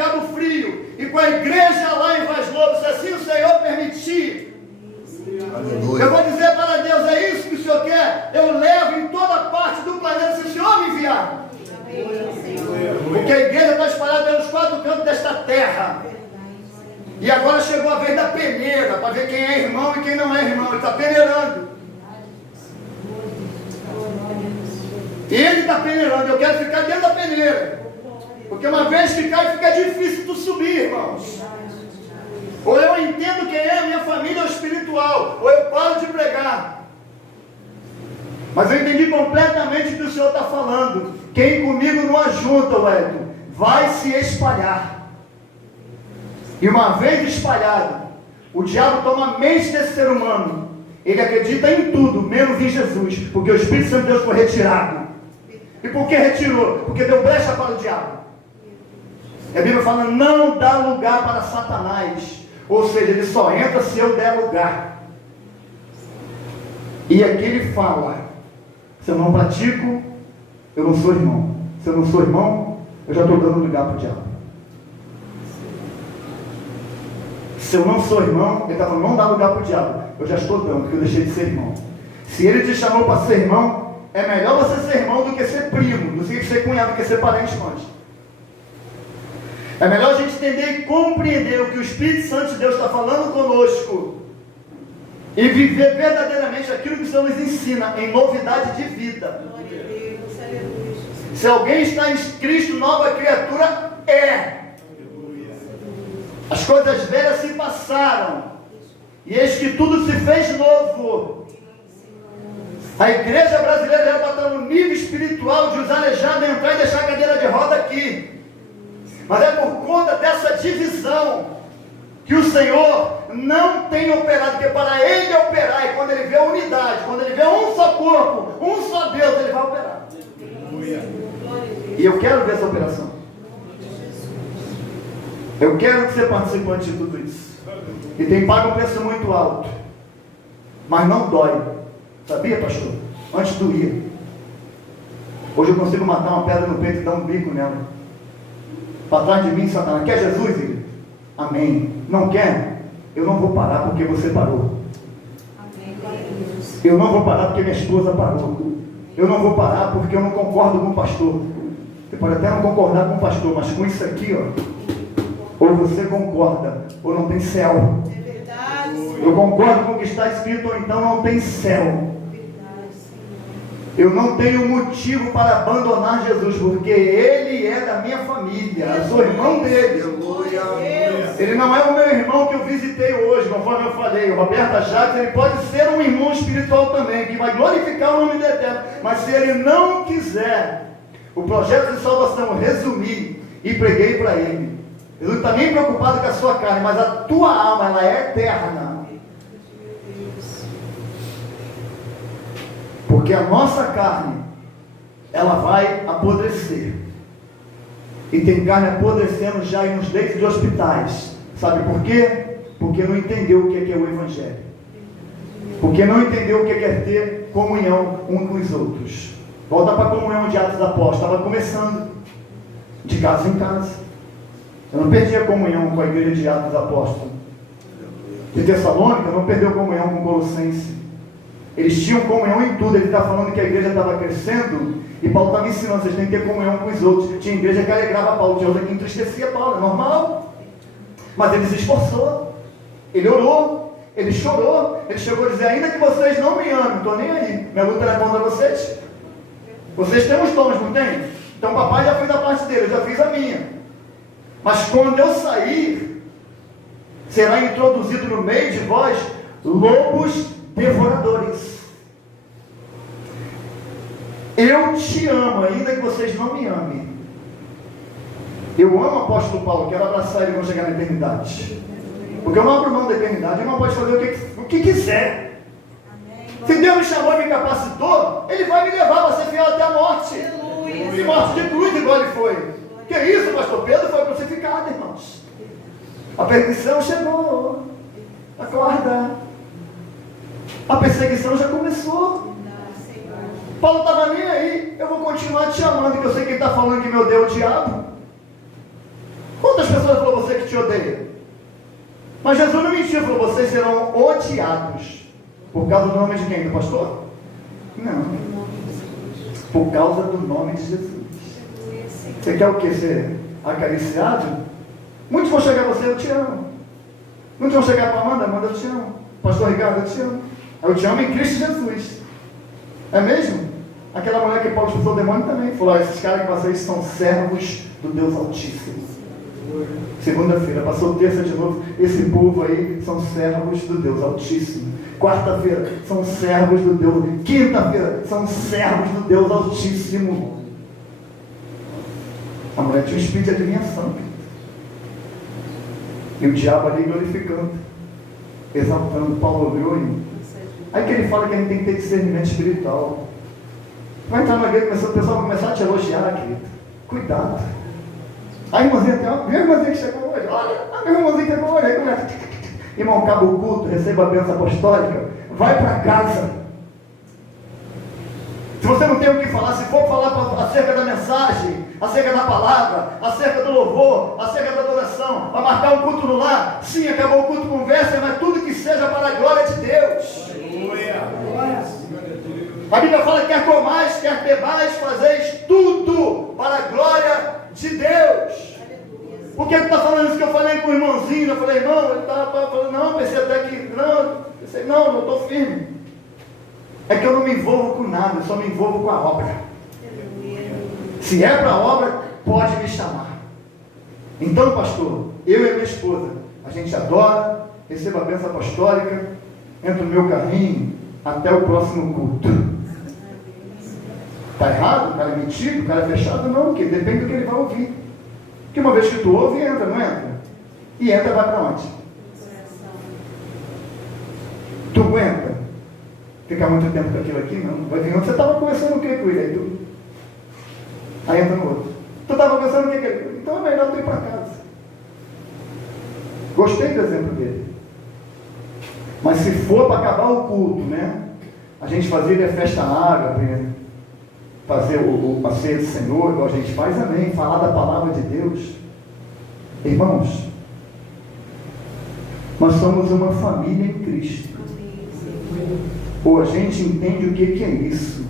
Cabo Frio e com a igreja lá em Vaz Lobo, se assim o Senhor permitir. Aleluia. Eu vou dizer para Deus, é isso que o Senhor quer? Eu levo em toda parte do planeta, se o Senhor me enviar. Porque a igreja está espalhada pelos 4 cantos desta terra. E agora chegou a vez da peneira, para ver quem é irmão e quem não é irmão. Ele está peneirando. Ele está peneirando, eu quero ficar dentro da peneira. Porque uma vez que cai, fica difícil tu subir, irmãos. Ou eu entendo quem é a minha família espiritual, ou eu paro de pregar. Mas eu entendi completamente o que o Senhor está falando. Quem comigo não ajunta, Wellington, vai se espalhar. E uma vez espalhado, o diabo toma a mente desse ser humano. Ele acredita em tudo, menos em Jesus, porque o Espírito Santo de Deus foi retirado. E por que retirou? Porque deu brecha para o diabo. E a Bíblia fala, não dá lugar para Satanás. Ou seja, ele só entra se eu der lugar. E aqui ele fala, se eu não pratico, eu não sou irmão. Se eu não sou irmão, eu já estou dando lugar para o diabo. Se eu não sou irmão, ele está falando, não dá lugar para o diabo. Eu já estou dando, porque eu deixei de ser irmão. Se ele te chamou para ser irmão, é melhor você ser irmão do que ser primo, do que ser cunhado, do que ser parente longe. É melhor a gente entender e compreender o que o Espírito Santo de Deus está falando conosco e viver verdadeiramente aquilo que o Senhor nos ensina em novidade de vida. Se alguém está em Cristo, nova criatura é. As coisas velhas se passaram e eis que tudo se fez novo. A igreja brasileira já está no nível espiritual de os aleijados entrar e deixar a cadeira de roda aqui. Mas é por conta dessa divisão que o Senhor não tem operado, porque para Ele operar, e quando Ele vê a unidade, quando Ele vê um só corpo, um só Deus, Ele vai operar. E eu quero ver essa operação. Eu quero ser participante de tudo isso. E tem pago um preço muito alto, mas não dói. Sabia, pastor? Antes doía. Hoje eu consigo matar uma pedra no peito e dar um bico nela. Para trás de mim, Satanás, quer Jesus, filho? Amém. Não quer? Eu não vou parar porque você parou. Eu não vou parar porque minha esposa parou. Eu não vou parar porque eu não concordo com o pastor. Você pode até não concordar com o pastor, mas com isso aqui, ó, ou você concorda, ou não tem céu. Eu concordo com o que está escrito, ou então não tem céu. Eu não tenho motivo para abandonar Jesus, porque Ele é da minha família, eu sou irmão dele. Ele não é o meu irmão que eu visitei hoje, conforme eu falei. O Roberto Jacques, ele pode ser um irmão espiritual também, que vai glorificar o nome do Eterno. Mas se ele não quiser, o projeto de salvação eu resumi e preguei para ele. Ele não está nem preocupado com a sua carne, mas a tua alma, ela é eterna. Porque a nossa carne, ela vai apodrecer. E tem carne apodrecendo já nos leitos de hospitais. Sabe por quê? Porque não entendeu o que é o Evangelho. Porque não entendeu o que é ter comunhão um com os outros. Volta para a comunhão de Atos dos Apóstolos. Estava começando. De casa em casa. Eu não perdi a comunhão com a igreja de Atos dos Apóstolos. De Tessalônica, não perdeu comunhão com Colossenses. Eles tinham comunhão em tudo. Ele está falando que a igreja estava crescendo e Paulo estava ensinando, vocês têm que ter comunhão com os outros. Tinha igreja que alegrava Paulo, tinha outra que entristecia Paulo, é normal. Mas ele se esforçou, ele orou, ele chorou, ele chegou a dizer, ainda que vocês não me amem, não estou nem aí, minha luta não é contra vocês. Vocês têm os dons, não tem? Então papai já fez a parte dele, eu já fiz a minha. Mas quando eu sair, será introduzido no meio de vós lobos devoradores. Eu te amo, ainda que vocês não me amem. Eu amo o apóstolo Paulo, quero abraçar ele quando chegar na eternidade. Porque eu não abro mão da eternidade, eu não posso fazer o que quiser. Se Deus me chamou e me capacitou, Ele vai me levar para ser fiel até a morte. E morte de cruz igual ele foi. Que isso, pastor Pedro foi crucificado, irmãos. A perseguição chegou. Acorda. A perseguição já começou. Paulo estava nem aí. Eu vou continuar te amando, que eu sei que ele está falando que meu Deus é o diabo. Quantas pessoas te odeia. Mas Jesus não mentiu, falou, vocês serão odiados. Por causa do nome de quem? Do pastor? Não. Por causa do nome de Jesus. Você quer o quê? Ser acariciado? Muitos vão chegar a você, eu te amo. Muitos vão chegar para Amanda, eu te amo. Pastor Ricardo, eu te amo. Eu te amo em Cristo Jesus. É mesmo? Aquela mulher que Paulo expulsou o demônio também falou, esses caras que vocês são servos do Deus Altíssimo. Segunda-feira, passou terça de novo, esse povo aí são servos do Deus Altíssimo. Quarta-feira, são servos do Deus. Quinta-feira, são servos do Deus Altíssimo. A mulher tinha um espírito de adivinhação. E o diabo ali glorificando, exaltando. Paulo olhou. Aí que ele fala que a gente tem que ter discernimento espiritual. Vai entrar na igreja, o pessoal vai começar a te elogiar, querido. Cuidado. A irmãzinha tem uma minha irmãzinha que chegou hoje. Olha, a minha irmãzinha que chegou hoje. Aí começa. Irmão, acaba o culto, receba a bênção apostólica. Vai para casa. Se você não tem o que falar, se for falar acerca da mensagem, acerca da palavra, acerca do louvor, acerca da adoração, para marcar um culto no lar, sim, acabou o culto, conversa, mas tudo que seja para a glória de Deus. A Bíblia fala, quer comais, quer bebais, fazeis tudo para a glória de Deus. Por que ele está falando isso que eu falei com o irmãozinho? Eu falei, irmão, ele estava falando, não, pensei até que, não estou firme. É que eu não me envolvo com nada, eu só me envolvo com a obra. Se é para a obra, pode me chamar. Então, pastor, eu e a minha esposa, a gente adora, receba a bênção apostólica, entra no meu carrinho, até o próximo culto. Está errado? O cara é metido? O cara é fechado? Não, porque depende do que ele vai ouvir. Porque uma vez que tu ouve, entra, não entra? E entra, vai para onde? Tu aguenta? Ficar muito tempo com aquilo aqui? Não. Vai vir onde você estava conversando o que com ele? Aí entra no outro. Tu estava conversando o que com ele? Então é melhor tu ir para casa. Gostei do exemplo dele. Mas se for para acabar o culto, né? A gente fazia festa ágape, fazer a ceia do Senhor, igual a gente faz, amém. Falar da palavra de Deus. Irmãos, nós somos uma família em Cristo. Ou a gente entende o que é isso,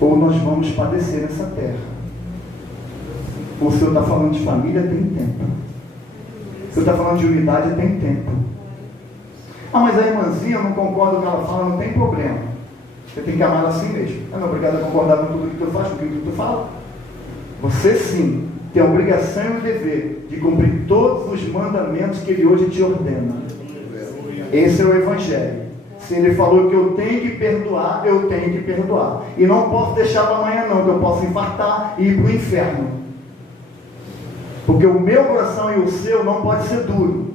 ou nós vamos padecer nessa terra. O Senhor está falando de família, tem tempo. O Senhor está falando de unidade, tem tempo. Ah, mas a irmãzinha, eu não concordo com o que ela fala, não tem problema. Você tem que amar ela assim mesmo. Eu não é obrigado a concordar com tudo que tu faz, com tudo que tu fala. Você sim tem a obrigação e o dever de cumprir todos os mandamentos que Ele hoje te ordena. Esse é o Evangelho. Se Ele falou que eu tenho que perdoar, eu tenho que perdoar. E não posso deixar para amanhã não, que eu posso infartar e ir para o inferno. Porque o meu coração e o seu não pode ser duro.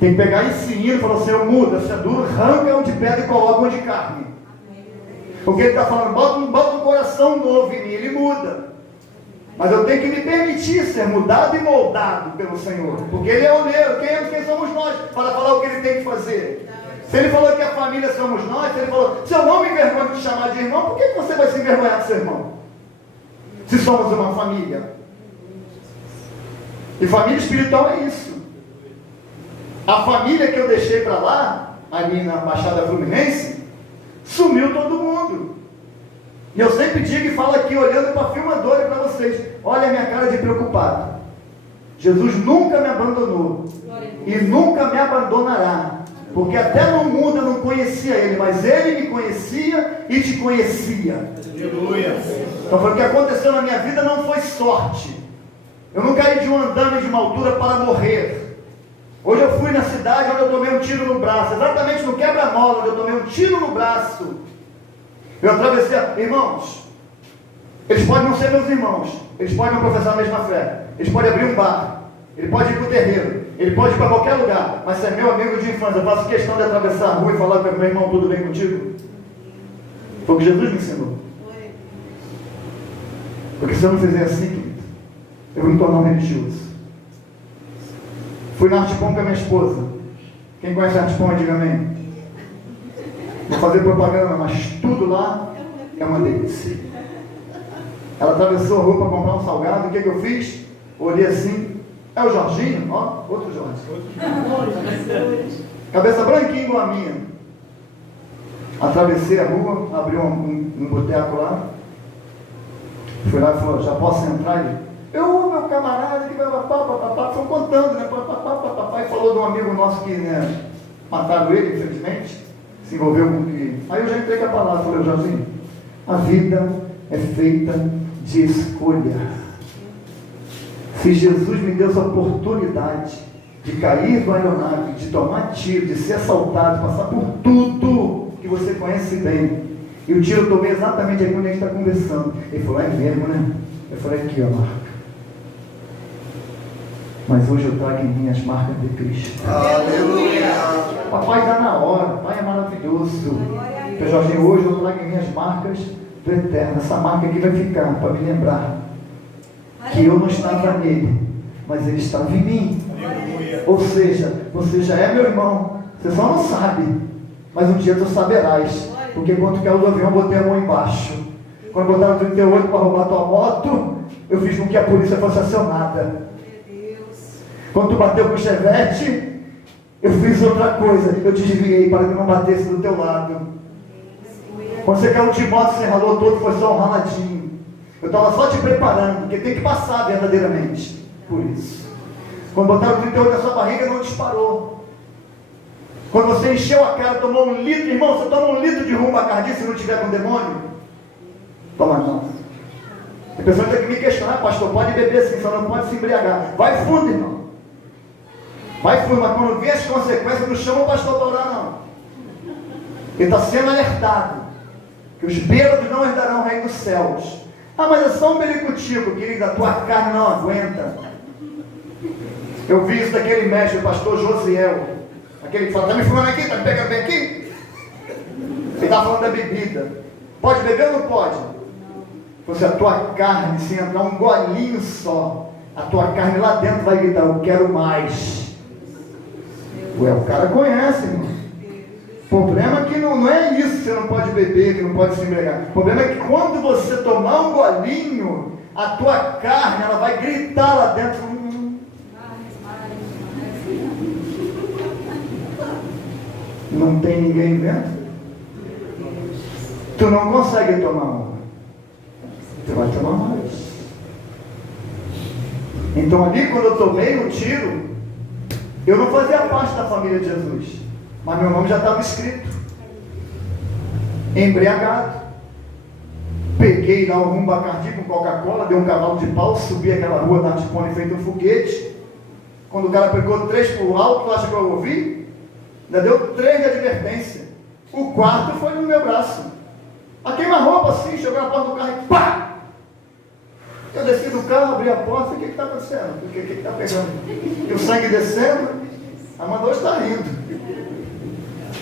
Tem que pegar esse hino e falar, Senhor, muda, se é duro, arranca um de pedra e coloca um de carne. Porque Ele está falando, bota um coração novo em mim, Ele muda. Mas eu tenho que me permitir ser mudado e moldado pelo Senhor. Porque Ele é o olheiro, quem somos nós para falar o que Ele tem que fazer? Se Ele falou que a família somos nós, se Ele falou, se eu não me envergonho de te chamar de irmão, por que você vai se envergonhar de ser irmão? Se somos uma família. E família espiritual é isso. A família que eu deixei para lá, ali na Baixada Fluminense, sumiu todo mundo. E eu sempre digo e falo aqui, olhando para a filmadora e para vocês, olha a minha cara de preocupado. Jesus nunca me abandonou e nunca me abandonará. Porque até no mundo eu não conhecia Ele, mas Ele me conhecia e te conhecia. Aleluia. Então foi o que aconteceu na minha vida, não foi sorte. Eu não caí de um andame de uma altura para morrer. Hoje eu fui na cidade onde eu tomei um tiro no braço, exatamente no quebra-mola, onde eu tomei um tiro no braço. Eu atravessei, irmãos, eles podem não ser meus irmãos, eles podem não professar a mesma fé, eles podem abrir um bar, ele pode ir para o terreiro, ele pode ir para qualquer lugar, mas se é meu amigo de infância, eu faço questão de atravessar a rua e falar para meu irmão, tudo bem contigo? Foi o que Jesus me ensinou. Porque se eu não fizer assim, querido, eu vou me tornar um religioso. Fui na Artipom com a minha esposa. Quem conhece a Artipom, diga amém. Vou fazer propaganda, mas tudo lá é uma delícia. Ela atravessou a rua para comprar um salgado. O que eu fiz? Olhei assim, É o Jorginho, ó, outro Jorge. Cabeça branquinha igual a minha. Atravessei a rua, abri um boteco lá. Fui lá e falou, já posso entrar? Ele, meu camarada, que papapá, foi contando, né? Papapá, e falou de um amigo nosso que, né, mataram ele, infelizmente, se envolveu com que. Aí eu já entrei com a palavra, falei, Jorginho, a vida é feita de escolha. Se Jesus me deu essa oportunidade de cair do aeronave, de tomar tiro, de ser assaltado, passar por tudo que você conhece bem, e o tiro eu tomei exatamente aí quando a gente está conversando. Ele falou, é mesmo, né? Eu falei, aqui, ó, marca. Mas hoje eu trago em mim as marcas de Cristo. Aleluia. Papai dá na hora, Pai é maravilhoso. Então, Jorginho, hoje eu trago em mim as marcas do Eterno. Essa marca aqui vai ficar para me lembrar que eu não estava nele, mas ele estava em mim. Ou seja, você já é meu irmão, você só não sabe, mas um dia tu saberás, porque quando caiu do avião, eu botei a mão embaixo. Quando botaram 38 para roubar tua moto, eu fiz com que a polícia fosse acionada. Quando tu bateu com o chevette, eu fiz outra coisa, eu te desviei para que não batesse do teu lado. Quando você caiu de moto, você ralou todo, foi só um raladinho. Eu estava só te preparando, porque tem que passar verdadeiramente por isso. Quando botaram 38 na sua barriga, não disparou. Quando você encheu a cara, tomou 1 litro, irmão, você toma 1 litro de rum Bacardi se não tiver com demônio? Toma não. A pessoa tem que me questionar, pastor, pode beber sim, só não pode se embriagar. Vai fundo, irmão. Vai fundo, mas quando vê as consequências, não chama o pastor para orar, não. Ele está sendo alertado que os bêbados não herdarão o reino dos céus. Ah, mas é só um belicutico, querido, a tua carne não aguenta. Eu vi isso daquele mestre, o pastor Josiel, aquele que fala, está me filmando aqui, está me pegando bem aqui? Ele está falando da bebida. Pode beber ou não pode? Se a tua carne, se entrar um golinho só, a tua carne lá dentro vai gritar, eu quero mais. Ué, o cara conhece, irmão. O problema é que não é isso que você não pode beber, que não pode se embriagar. O problema é que quando você tomar um golinho, a tua carne, ela vai gritar lá dentro. Não tem ninguém vendo? Tu não consegue tomar uma. Tu vai tomar mais. Então ali quando eu tomei um tiro, eu não fazia parte da família de Jesus, mas meu nome já estava escrito. Embriagado. Peguei lá um Bacardi com Coca-Cola, dei um cavalo de pau, subi aquela rua da Artipone feito um foguete. Quando o cara pegou 3 por alto, tu acha que eu ouvi? Ainda deu 3 de advertência. O quarto foi no meu braço. A queima-roupa assim, chegou na porta do carro e pá! Eu desci do carro, abri a porta, o que está acontecendo? O que está pegando? E o sangue descendo, a Amanda hoje está rindo.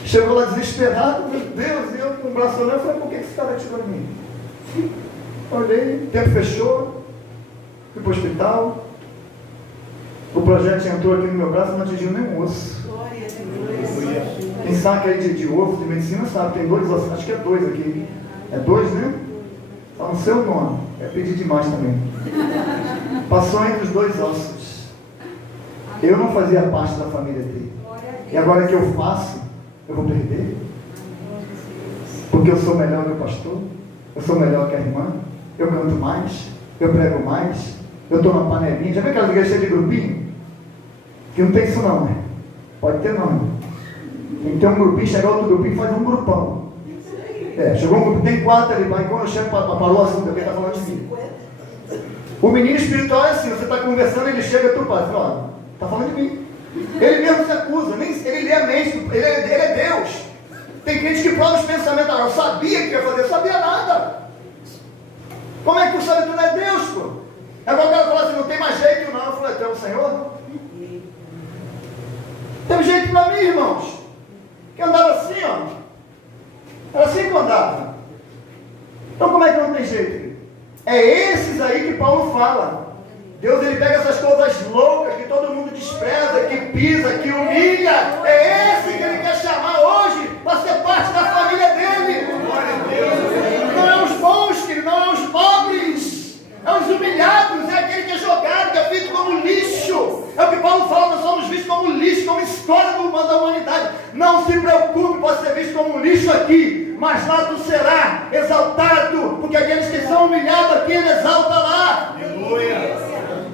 Chegou lá desesperado, meu Deus, e eu com o braço olhando, eu falei, por que esse cara atirou em mim? Olhei, o tempo fechou, fui para o hospital, o projeto entrou aqui no meu braço e não atingiu nem o osso. Quem sabe aí de ovo, de medicina, sabe, tem 2 ossos, acho que é 2 aqui. É 2, né? Está no seu nome, é pedir demais também. Passou entre os 2 ossos. Eu não fazia parte da família dele. E agora que eu faço, eu vou perder? Porque eu sou melhor que o pastor? Eu sou melhor que a irmã? Eu canto mais? Eu prego mais? Eu estou na panelinha? Já viu aquelas igrejas cheias de grupinho? Que não tem isso não, né? Pode ter não. Tem que ter um grupinho, chegar outro grupinho e faz um grupão. Chegou um grupo, tem 4 ali, mas quando eu chego para o assunto, alguém está falando de mim. O menino espiritual é assim, você está conversando, ele chega e tu fala, olha, está falando de mim. Ele mesmo se acusa, ele é mente, ele é Deus. Tem gente que prova os pensamentos, eu sabia que ia fazer, eu sabia nada. Como é que tu sabe que tu não é Deus, pô? Agora o cara fala assim, não tem mais jeito não. Eu falei, tu é o Senhor? Teve jeito para mim, irmãos, que andava assim, ó. Era assim que andava. Então como é que não tem jeito? É esses aí que Paulo fala. Deus, ele pega essas coisas loucas que todo mundo despreza, que pisa, que humilha. É esse que ele quer chamar hoje para ser parte da família dele. Não é os bons, querido, não é os pobres. É os humilhados, é aquele que é jogado, que é feito como lixo. Não se preocupe, pode ser visto como um lixo aqui, mas lá tu será exaltado, porque aqueles que são humilhados aqui, ele exalta lá. Aleluia.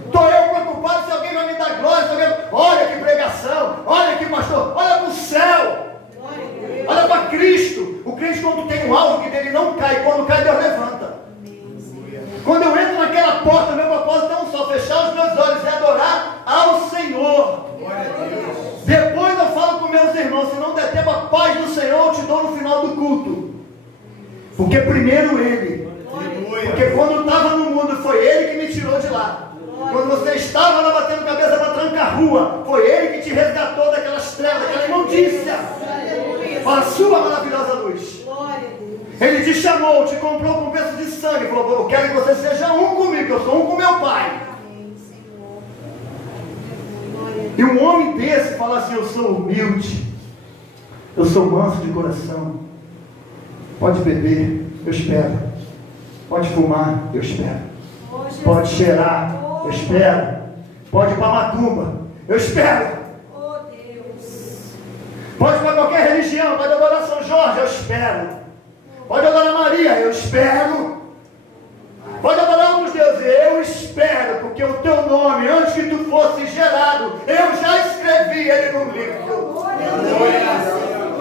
Estou eu preocupado se alguém vai me dar glória, se alguém... Olha que pregação, olha que pastor, olha para o céu, olha para Cristo. O crente, quando tem um alvo que dele não cai, quando cai Deus levanta. Quando eu entro naquela porta, meu propósito é um só, fechar os meus olhos e adorar ao Senhor. Depois eu falo com meus irmãos, se não der tempo, a paz do Senhor eu te dou no final do culto. Porque primeiro Ele. Porque quando eu estava no mundo, foi Ele que me tirou de lá. Quando você estava lá batendo cabeça para trancar a rua, foi Ele que te resgatou daquelas trevas, daquela imundícia, para a sua maravilhosa luz. Ele te chamou, te comprou com preço de sangue, falou: eu quero que você seja um comigo, eu sou um com meu Pai. E um homem desse fala assim: eu sou humilde, eu sou manso de coração. Pode beber, eu espero. Pode fumar, eu espero. Pode cheirar, eu espero. Pode ir para macumba, eu espero. Pode ir para qualquer religião, pode adorar São Jorge, eu espero. Pode adorar Maria, eu espero. Pode adorar alguns deuses, eu espero, porque o teu nome, antes que tu fosse gerado, eu já escrevi ele no livro.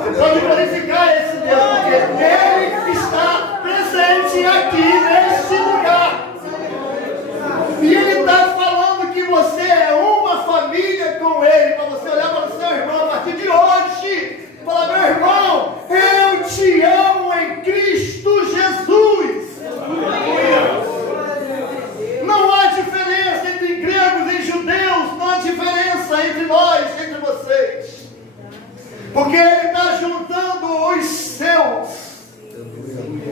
Você pode glorificar esse Deus, porque Ele está presente aqui neste lugar. E Ele está falando que você é uma família com Ele, para você olhar para o seu irmão a partir de hoje. Falar: meu irmão, eu te amo em Cristo Jesus. Não há diferença entre gregos e judeus, não há diferença entre nós, entre vocês. Porque Ele está juntando os seus.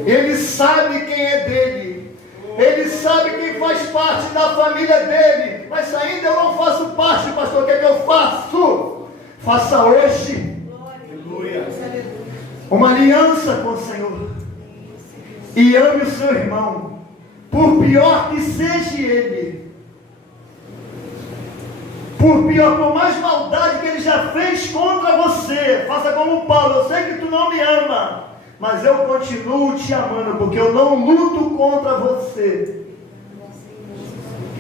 Ele sabe quem é dele. Ele sabe quem faz parte da família dele. Mas ainda eu não faço parte, pastor. O que é que eu faço? Faça hoje uma aliança com o Senhor. E ame o seu irmão, por pior que seja ele. Por pior, por mais maldade que ele já fez contra você, faça como Paulo: eu sei que tu não me ama, mas eu continuo te amando, porque eu não luto contra você.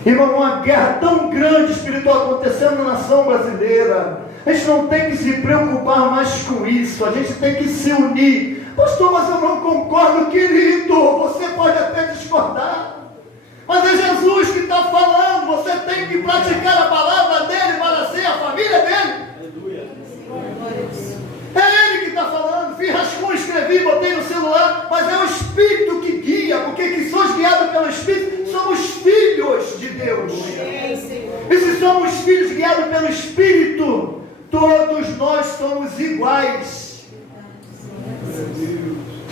Irmão, uma guerra tão grande espiritual acontecendo na nação brasileira, a gente não tem que se preocupar mais com isso, a gente tem que se unir. Pastor, mas eu não concordo, querido. Você pode até discordar, mas é Jesus que está falando. Você tem que praticar a palavra dele para ser a família dele. É Ele que está falando. Fiz rascunho, escrevi, botei no celular, mas é o Espírito que guia, porque que somos guiados pelo Espírito, somos filhos de Deus. E se somos filhos guiados pelo Espírito, todos nós somos iguais.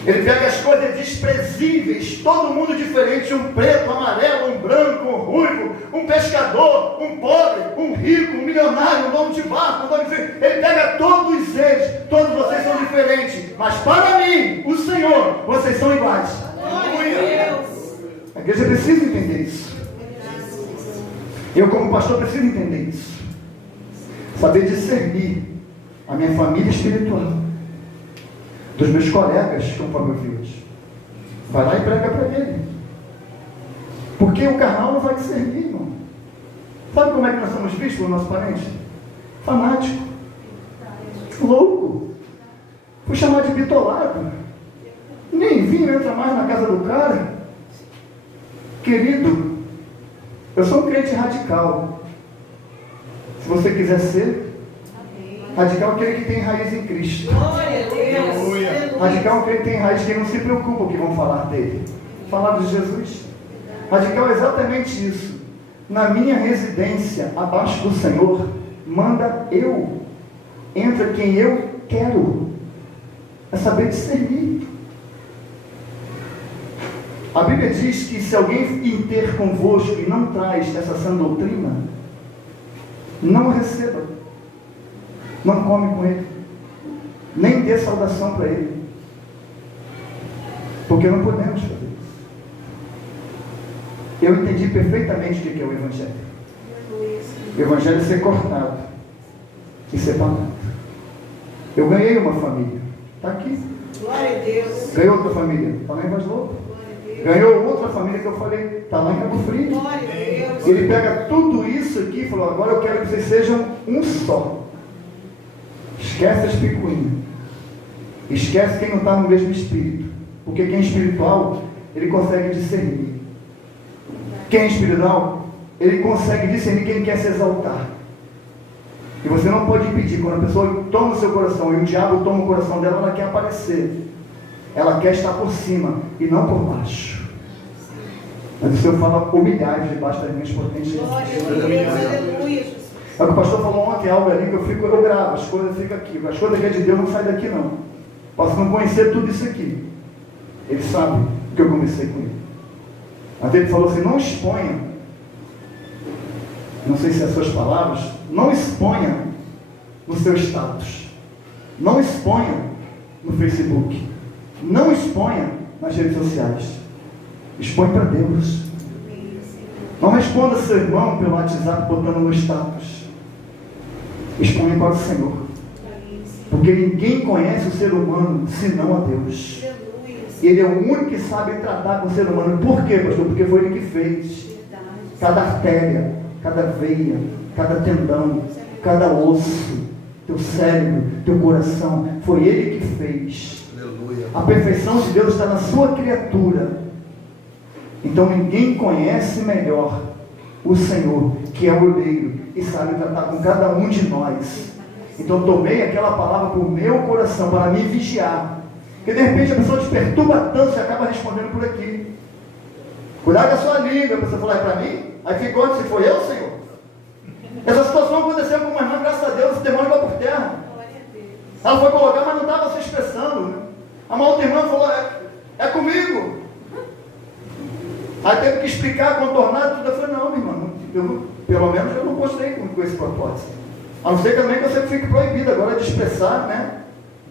Ele pega as coisas desprezíveis, todo mundo diferente, um preto, um amarelo, um branco, um ruivo, um pescador, um pobre, um rico, um milionário, um dono de barco, um dono de... Ele pega todos eles, todos vocês são diferentes, mas para mim, o Senhor, vocês são iguais. A igreja precisa entender isso. Eu como pastor preciso entender isso. Saber discernir a minha família espiritual dos meus colegas, conforme eu vi hoje. Vai lá e prega para ele. Porque o carnal não vai discernir, irmão. Sabe como é que nós somos vistos pelo nosso parente? Fanático. Louco. Fui chamado de bitolado. Nem vinho entra mais na casa do cara. Querido, eu sou um crente radical. Se você quiser ser, radical é aquele que tem raiz em Cristo. Radical é aquele que tem raiz, que não se preocupa o que vão falar dele. Falar de Jesus. Radical é exatamente isso. Na minha residência, abaixo do Senhor, manda eu. Entra quem eu quero. É saber discernir. A Bíblia diz que se alguém ter convosco e não traz essa sã doutrina, não o receba. Não come com ele. Nem dê saudação para ele. Porque não podemos fazer isso. Eu entendi perfeitamente o que é o Evangelho. O Evangelho é ser cortado e separado. Eu ganhei uma família. Está aqui. Glória a Deus. Ganhou outra família. Está lá em Vaz Louco. Ganhou outra família que eu falei. Está lá em Cabo Frio. Glória a Deus. Ele pega tudo isso aqui e falou: agora eu quero que vocês sejam um só. Esquece as picuinhas. Esquece quem não está no mesmo espírito. Porque quem é espiritual, ele consegue discernir. Quem é espiritual, ele consegue discernir quem quer se exaltar. E você não pode impedir. Quando a pessoa toma o seu coração e o diabo toma o coração dela, ela quer aparecer. Ela quer estar por cima e não por baixo. Mas o Senhor fala: humilhai debaixo das minhas potentes. Glória a Deus. Aleluia, Jesus. É o que o pastor falou ontem, algo ali que eu gravo, as coisas ficam aqui. As coisas que é de Deus não saem daqui não. Posso não conhecer tudo isso aqui. Ele sabe que eu comecei com ele. Até ele falou assim: não exponha, não sei se é as suas palavras, não exponha no seu status, não exponha no Facebook, não exponha nas redes sociais, expõe para Deus. Não responda seu irmão pelo WhatsApp botando no status, exponha para o Senhor, porque ninguém conhece o ser humano senão a Deus. Ele é o único que sabe tratar com o ser humano. Por quê, pastor? Porque foi ele que fez cada artéria, cada veia, cada tendão, cada osso, teu cérebro, teu coração, foi ele que fez. Aleluia. A perfeição de Deus está na sua criatura. Então ninguém conhece melhor o Senhor, que é o oleiro e sabe tratar com cada um de nós. Então tomei aquela palavra para o meu coração, para me vigiar. Porque de repente a pessoa te perturba tanto, você acaba respondendo por aqui. Cuidado com a sua língua, a pessoa fala: é para mim? Aí ficou: se foi eu, Senhor? Essa situação aconteceu com uma irmã, graças a Deus, esse demônio vai por terra. Ela foi colocar, mas não estava se expressando, né? A uma outra irmã falou: é comigo. Aí teve que explicar, contornar tudo. Eu falei: não, minha irmã, pelo menos eu não gostei com esse propósito. A não ser também que você fique proibido agora de expressar, né,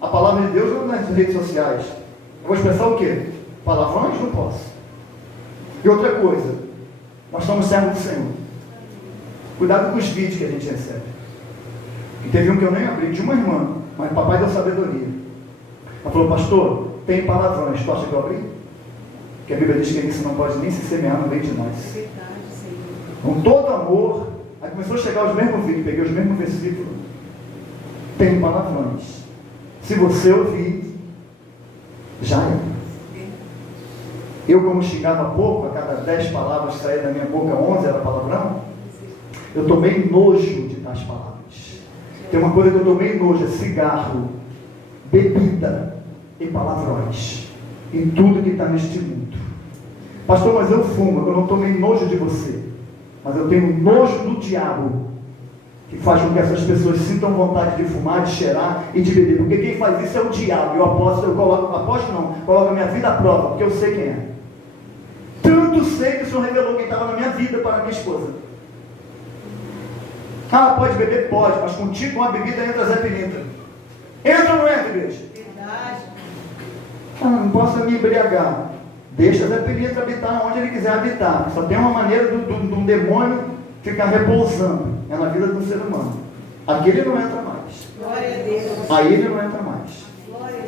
a palavra de Deus nas redes sociais. Eu vou expressar o quê? Palavrões? Não posso. E outra coisa, nós somos servos do Senhor. Cuidado com os vídeos que a gente recebe. E teve um que eu nem abri, de uma irmã, mas o papai deu sabedoria. Ela falou: pastor, tem palavrões, tu acha que eu abri? Porque a Bíblia diz que isso não pode nem se semear no meio de nós. Com todo amor. Aí começou a chegar os mesmos vídeos, peguei os mesmos versículos. Tem palavrões. Se você ouvir, já é. Eu, como xingava pouco, a cada 10 palavras que saía da minha boca, 11 era palavrão. Eu tomei nojo de tais palavras. Tem uma coisa que eu tomei nojo: é cigarro, bebida e palavrões. E tudo que está neste mundo. Pastor, mas eu fumo. Eu não tomei nojo de você, mas eu tenho nojo do diabo, que faz com que essas pessoas sintam vontade de fumar, de cheirar e de beber. Porque quem faz isso é o diabo. Coloco a minha vida à prova, porque eu sei quem é. Tanto sei que o Senhor revelou quem estava na minha vida para a minha esposa. Ah, pode beber? Pode, mas contigo com a bebida entra Zé Pilintra. Entra ou não entra, igreja? Verdade. Ah, não posso me embriagar. Deixa Zé Pilintra habitar onde ele quiser habitar. Só tem uma maneira de um demônio ficar repousando. É na vida do ser humano. Aqui ele não entra mais. Glória a Deus. Aí ele não entra mais.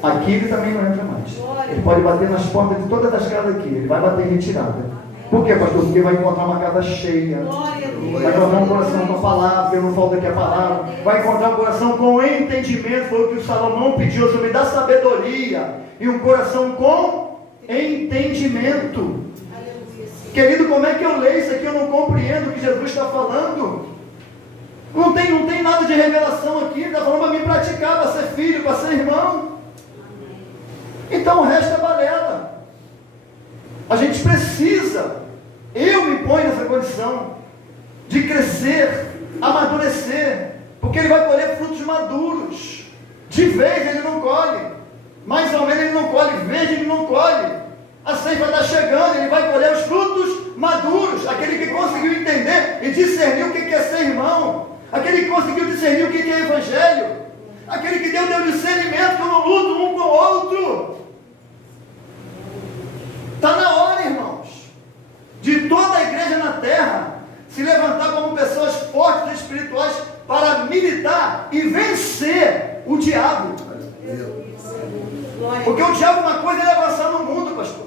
Aqui ele também não entra mais. Ele pode bater nas portas de todas as casas aqui. Ele vai bater em retirada. Por quê, pastor? Porque vai encontrar uma casa cheia. Glória a Deus. Vai encontrar um coração com a palavra, porque não falta aqui a palavra. Vai encontrar um coração com entendimento. Foi o que o Salomão pediu: o Senhor me dá sabedoria e um coração com entendimento. Querido, como é que eu leio isso aqui? Eu não compreendo o que Jesus está falando. Não tem nada de revelação aqui. Ele está falando para mim praticar, para ser filho, para ser irmão. Então o resto é balela. A gente precisa, eu me ponho nessa condição de crescer, amadurecer, porque ele vai colher frutos maduros. De vez ele não colhe, mais ou menos ele não colhe, verde ele não colhe. A ceifa está chegando, ele vai colher os frutos maduros. Aquele que conseguiu entender e discernir o que é ser irmão, aquele que conseguiu discernir o que é evangelho, aquele que deu discernimento que eu não luto um com o outro. Está na hora, irmãos, de toda a igreja na terra se levantar como pessoas fortes e espirituais para militar e vencer o diabo. Porque o diabo, uma coisa é ele avançar no mundo, pastor.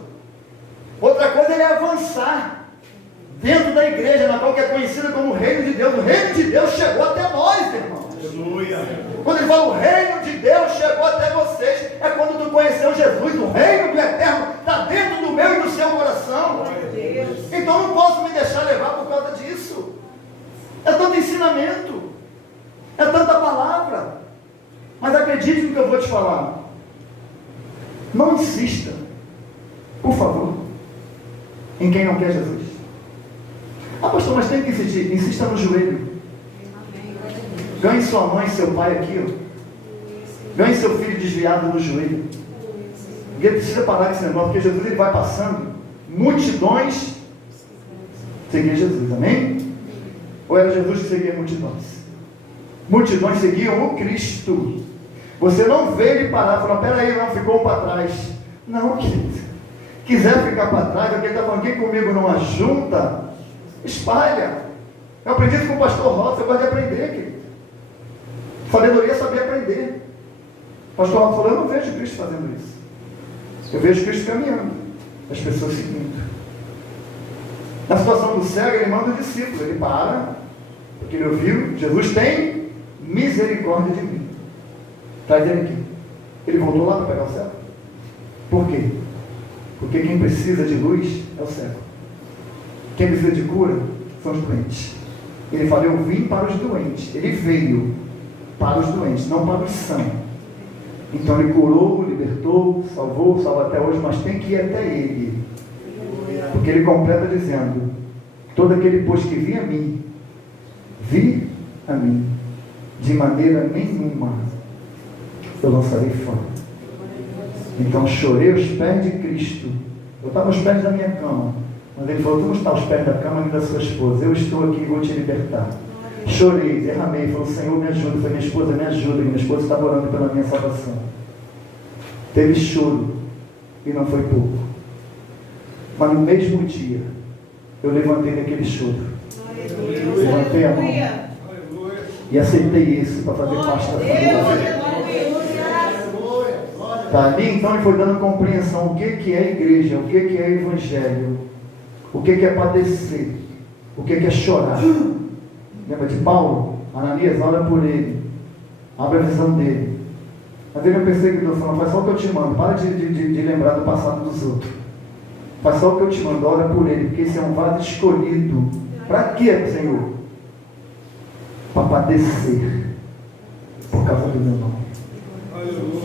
Outra coisa é ele avançar dentro da igreja, na qual que é conhecida como o reino de Deus. O reino de Deus chegou até nós, irmãos. Quando ele fala o reino de Deus chegou até vocês, é quando tu conheceu Jesus. O reino do eterno está dentro do meu e do seu coração. Então não posso me deixar levar por causa disso. É tanto ensinamento, é tanta palavra. Mas acredite no que eu vou te falar. Não insista, por favor, em quem não quer Jesus. Ah, pastor, mas tem que insistir. Insista no joelho. Ganhe sua mãe e seu pai aqui, ó. Ganhe seu filho desviado no joelho. Ninguém precisa parar com esse negócio, porque Jesus ele vai passando. Multidões seguiam Jesus, amém? Ou era Jesus que seguia multidões? Multidões seguiam o Cristo. Você não vê ele parar e falar, peraí, não, ficou um para trás. Não, querido. Quiser ficar para trás, alguém está falando aqui comigo numa junta, espalha. Eu aprendi isso com o pastor Rosa, eu gosto de aprender, querido. Sabedoria é saber aprender. O pastor Rosa falou, eu não vejo Cristo fazendo isso. Eu vejo Cristo caminhando, as pessoas seguindo. Na situação do cego, ele manda o discípulo, ele para, porque ele ouviu, Jesus tem misericórdia de mim. Traz ele aqui. Ele voltou lá para pegar o cego. Por quê? Porque quem precisa de luz é o cego. Quem precisa de cura são os doentes. Ele falou, eu vim para os doentes. Ele veio para os doentes, não para os sãos. Então ele curou, libertou, salvou, salva até hoje, mas tem que ir até ele. Porque ele completa dizendo, todo aquele pois que vi a mim, de maneira nenhuma eu lançarei fora. Então chorei aos pés de Cristo. Eu estava aos pés da minha cama, mas ele falou, tu não está aos pés da cama nem da sua esposa, eu estou aqui e vou te libertar. Chorei, derramei, falou, Senhor me ajuda, foi minha esposa me ajuda, que minha esposa estava orando pela minha salvação. Teve choro, e não foi pouco. Mas no mesmo dia, eu levantei daquele choro, levantei a mão e aceitei isso para fazer parte da família. Tá ali, então ele foi dando compreensão o que é igreja, o que é evangelho, o que é padecer, o que é chorar. Lembra de Paulo? Ananias, ora por ele, abre a visão dele. Mas ele é um perseguidor, falando, faz só o que eu te mando, para de lembrar do passado dos outros. Faz só o que eu te mando, ora por ele, porque esse é um vaso escolhido. Para quê, Senhor? Para padecer por causa do meu nome.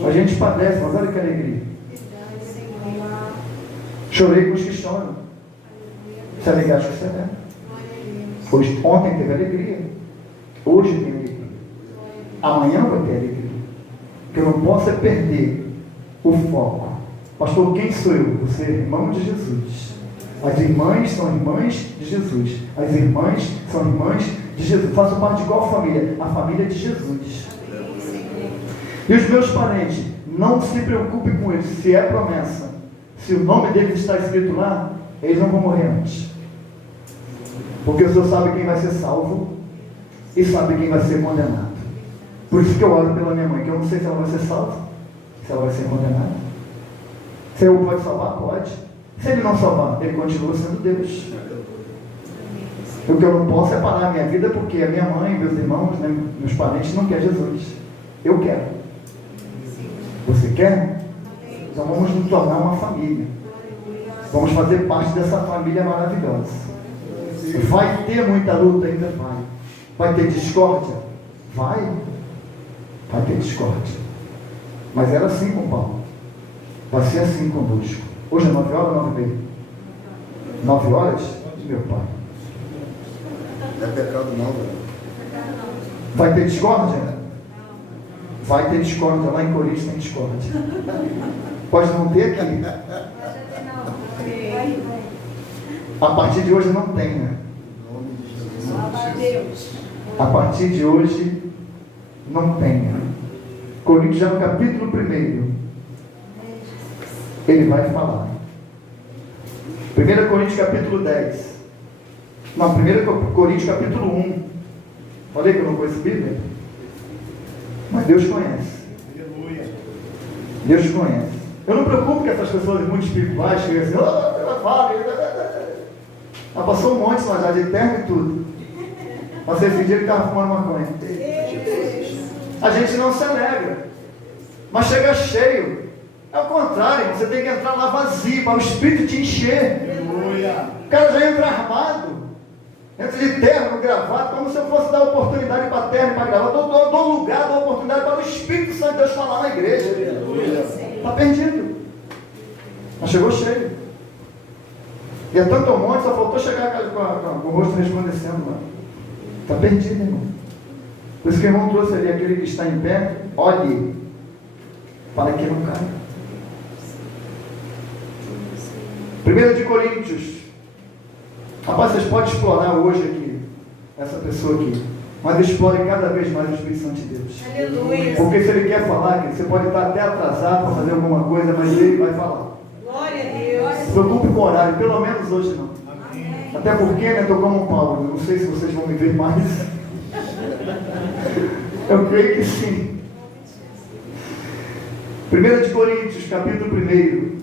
A gente padece, mas olha que alegria. Chorei com os que choram. Se alegrar, acho que você é. Ontem teve alegria. Hoje tem alegria. Amanhã vai ter alegria. O que eu não posso é perder o foco. Pastor, quem sou eu? Você é irmão de Jesus. As irmãs são irmãs de Jesus. As irmãs são irmãs de Jesus. Faço parte de qual família? A família de Jesus. E os meus parentes, não se preocupem com isso. Se é promessa, se o nome deles está escrito lá, eles não vão morrer antes. Porque o Senhor sabe quem vai ser salvo e sabe quem vai ser condenado. Por isso que eu oro pela minha mãe, que eu não sei se ela vai ser salva, se ela vai ser condenada. Se ele pode salvar, pode. Se ele não salvar, ele continua sendo Deus. O que eu não posso é parar a minha vida porque a minha mãe, meus irmãos, né, meus parentes não querem Jesus. Eu quero. Você quer? Então vamos nos tornar uma família. Vamos fazer parte dessa família maravilhosa. Vai ter muita luta ainda? Vai. Vai ter discórdia? Vai. Vai ter discórdia. Mas era assim com Paulo. Vai ser assim conosco. Hoje é 9 horas ou 9h30? 9 horas? Meu pai. Não é pecado não, velho. Vai ter discórdia? Vai ter discórdia. Lá em Coríntios tem discórdia. Pode não ter aqui. A partir de hoje não tem, né? A partir de hoje não tem. Coríntios já no capítulo 1, ele vai falar. 1 Coríntios capítulo 10. Não, 1 Coríntios capítulo 1. Falei que eu não conheço Bíblia? Mas Deus conhece. Deus te conhece. Eu não me preocupo com essas pessoas muito espirituais, que assim, ela passou um monte lá já de terno e tudo. Mas esse dia ele estava fumando maconha. A gente não se alegra, mas chega cheio. É o contrário, você tem que entrar lá vazio, para o Espírito te encher. O cara já entra armado, entra de terno, gravata, como se eu fosse dar oportunidade para terno e para gravata. Dou lugar, dou oportunidade para o Espírito Santo de Deus falar na igreja. Está perdido. Mas chegou cheio. E é tanto um monte, só faltou chegar com o rosto resplandecendo lá. Está perdido, irmão. Por isso que o irmão trouxe ali aquele que está em pé, olhe, para que não caia. 1 Coríntios. Rapaz, vocês podem explorar hoje aqui, essa pessoa aqui, mas explore cada vez mais o Espírito Santo de Deus. Aleluia. Porque se ele quer falar, você pode estar até atrasado para fazer alguma coisa, mas ele vai falar. Glória a Deus. Não se preocupe com o horário, pelo menos hoje não. Até porque, né, estou como um Paulo, não sei se vocês vão me ver mais. Eu creio que sim. 1 Coríntios, capítulo 1,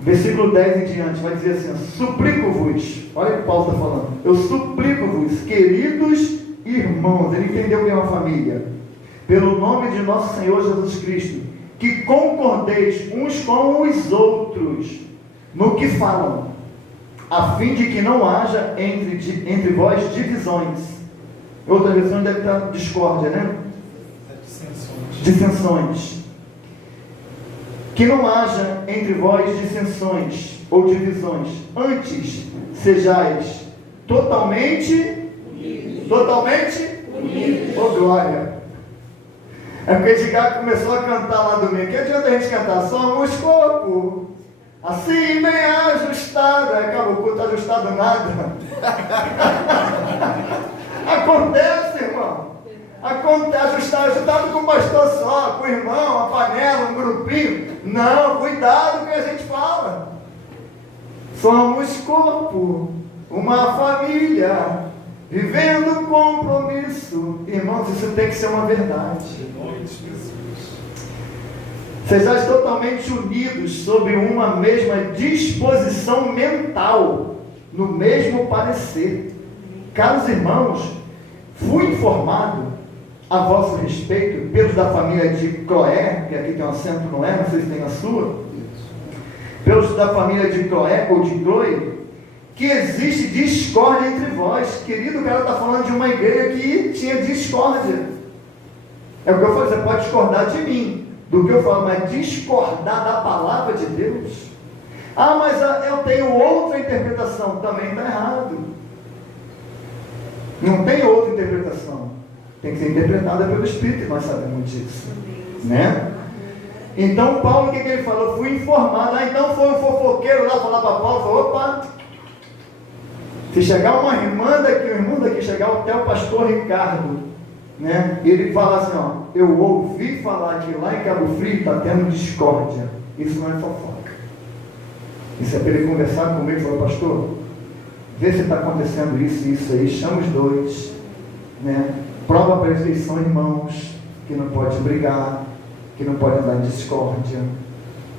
versículo 10 em diante, vai dizer assim: suplico-vos, olha o que Paulo está falando, eu suplico-vos, queridos irmãos, ele entendeu que é uma família, pelo nome de nosso Senhor Jesus Cristo, que concordéis uns com os outros no que falam, a fim de que não haja entre vós divisões. Outra versão deve estar discórdia, né? Dissensões. Que não haja entre vós dissensões ou divisões. Antes, sejais totalmente unidos. Oh, glória! É porque Edgar começou a cantar lá domingo. Que adianta a gente cantar? Somos corpo, assim bem ajustado. Aí acabou o culto ajustado nada. Acontece, irmão. Acontece, ajustado com o pastor só, com o irmão, a panela, um grupinho. Não, cuidado com o que a gente fala. Somos corpo, uma família, vivendo um compromisso. Irmãos, isso tem que ser uma verdade. Sejais totalmente unidos sob uma mesma disposição mental, no mesmo parecer. Caros irmãos, fui informado a vosso respeito pelos da família de Cloé, que aqui tem um acento, não é? Não sei se tem a sua. Pelos da família de Cloé ou de Chloe, que existe discórdia entre vós. Querido, o cara está falando de uma igreja que tinha discórdia. É o que eu falo, você pode discordar de mim, do que eu falo, mas discordar da palavra de Deus. Ah, mas eu tenho outra interpretação. Também está errado. Não tem outra interpretação. Tem que ser interpretada pelo Espírito, e nós sabemos disso. Né? Então, Paulo, o que ele falou? Fui informado. Então foi um fofoqueiro lá falar para Paulo, falou: opa, se chegar uma irmã daqui, um irmão daqui, chegar até o pastor Ricardo, né? Ele fala assim: ó, eu ouvi falar que lá em Cabo Frio está tendo discórdia. Isso não é fofoca. Isso é para ele conversar comigo e falar: pastor, vê se está acontecendo isso e isso aí, chama os dois, né? Prova para eles que são irmãos, que não pode brigar, que não pode andar em discórdia.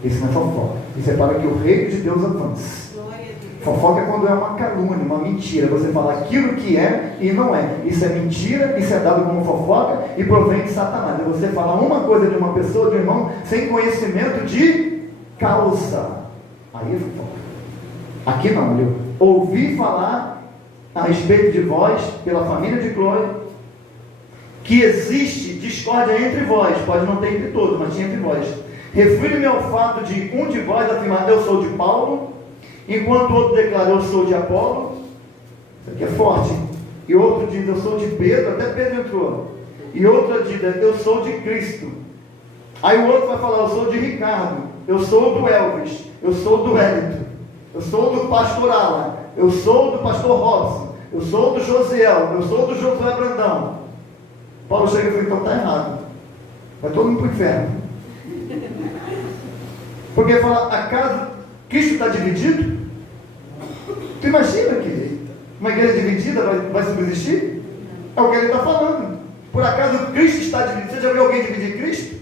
Isso não é fofoca. Isso é para que o reino de Deus avance. Fofoca é quando é uma calúnia, uma mentira. Você fala aquilo que é e não é. Isso é mentira, isso é dado como fofoca e provém de Satanás. É você falar uma coisa de uma pessoa, de um irmão, sem conhecimento de causa. Aí é fofoca. Aqui não, eu ouvi falar a respeito de vós, pela família de Chloe, que existe discórdia entre vós. Pode não ter entre todos, mas tinha entre vós. Refiro-me ao fato de um de vós afirmar: eu sou de Paulo, enquanto o outro declara: eu sou de Apolo. Isso aqui é forte. E outro diz: eu sou de Pedro. Até Pedro entrou. E outro diz: eu sou de Cristo. Aí o outro vai falar: eu sou de Ricardo, eu sou do Elvis, eu sou do Wellington, eu sou do pastor Alan, eu sou do pastor Robson, eu sou do Josiel, eu sou do Josué Brandão. Paulo chega e fala: então está errado, vai todo mundo para o inferno. Porque fala: acaso Cristo está dividido? Tu imagina que uma igreja dividida vai subsistir? É o que ele está falando. Por acaso Cristo está dividido? Você já viu alguém dividir Cristo?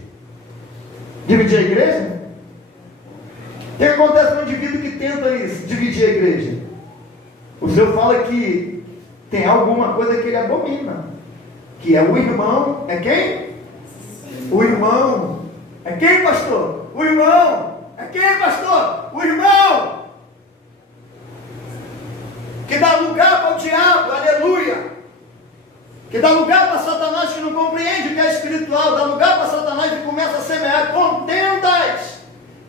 Dividir a igreja? O que acontece com o indivíduo que tenta isso, dividir a igreja? O Senhor fala que tem alguma coisa que ele abomina, que é o irmão. É quem? O irmão. É quem, pastor? O irmão. É quem, pastor? O irmão. Que dá lugar para o diabo, aleluia. Que dá lugar para Satanás, que não compreende o que é espiritual, dá lugar para Satanás e começa a semear contendas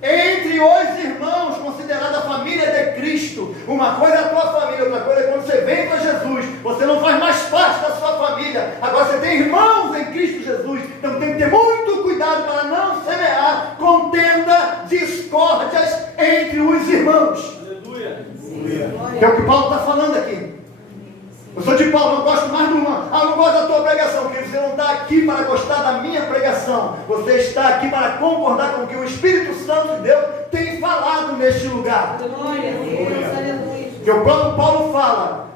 entre os irmãos, considerada a família de Cristo. Uma coisa é a tua família, outra coisa é quando você vem para Jesus, você não faz mais parte da sua família, agora você tem irmãos em Cristo Jesus. Então tem que ter muito cuidado para não semear contenda, discórdias entre os irmãos. Aleluia. Que é o que Paulo está falando aqui. Eu sou de Paulo, não gosto mais do irmão. Não gosto da tua pregação, porque você não está aqui para gostar da minha pregação. Você está aqui para concordar com o que o Espírito Santo de Deus tem falado neste lugar. Glória a Deus, aleluia. Que o próprio Paulo fala: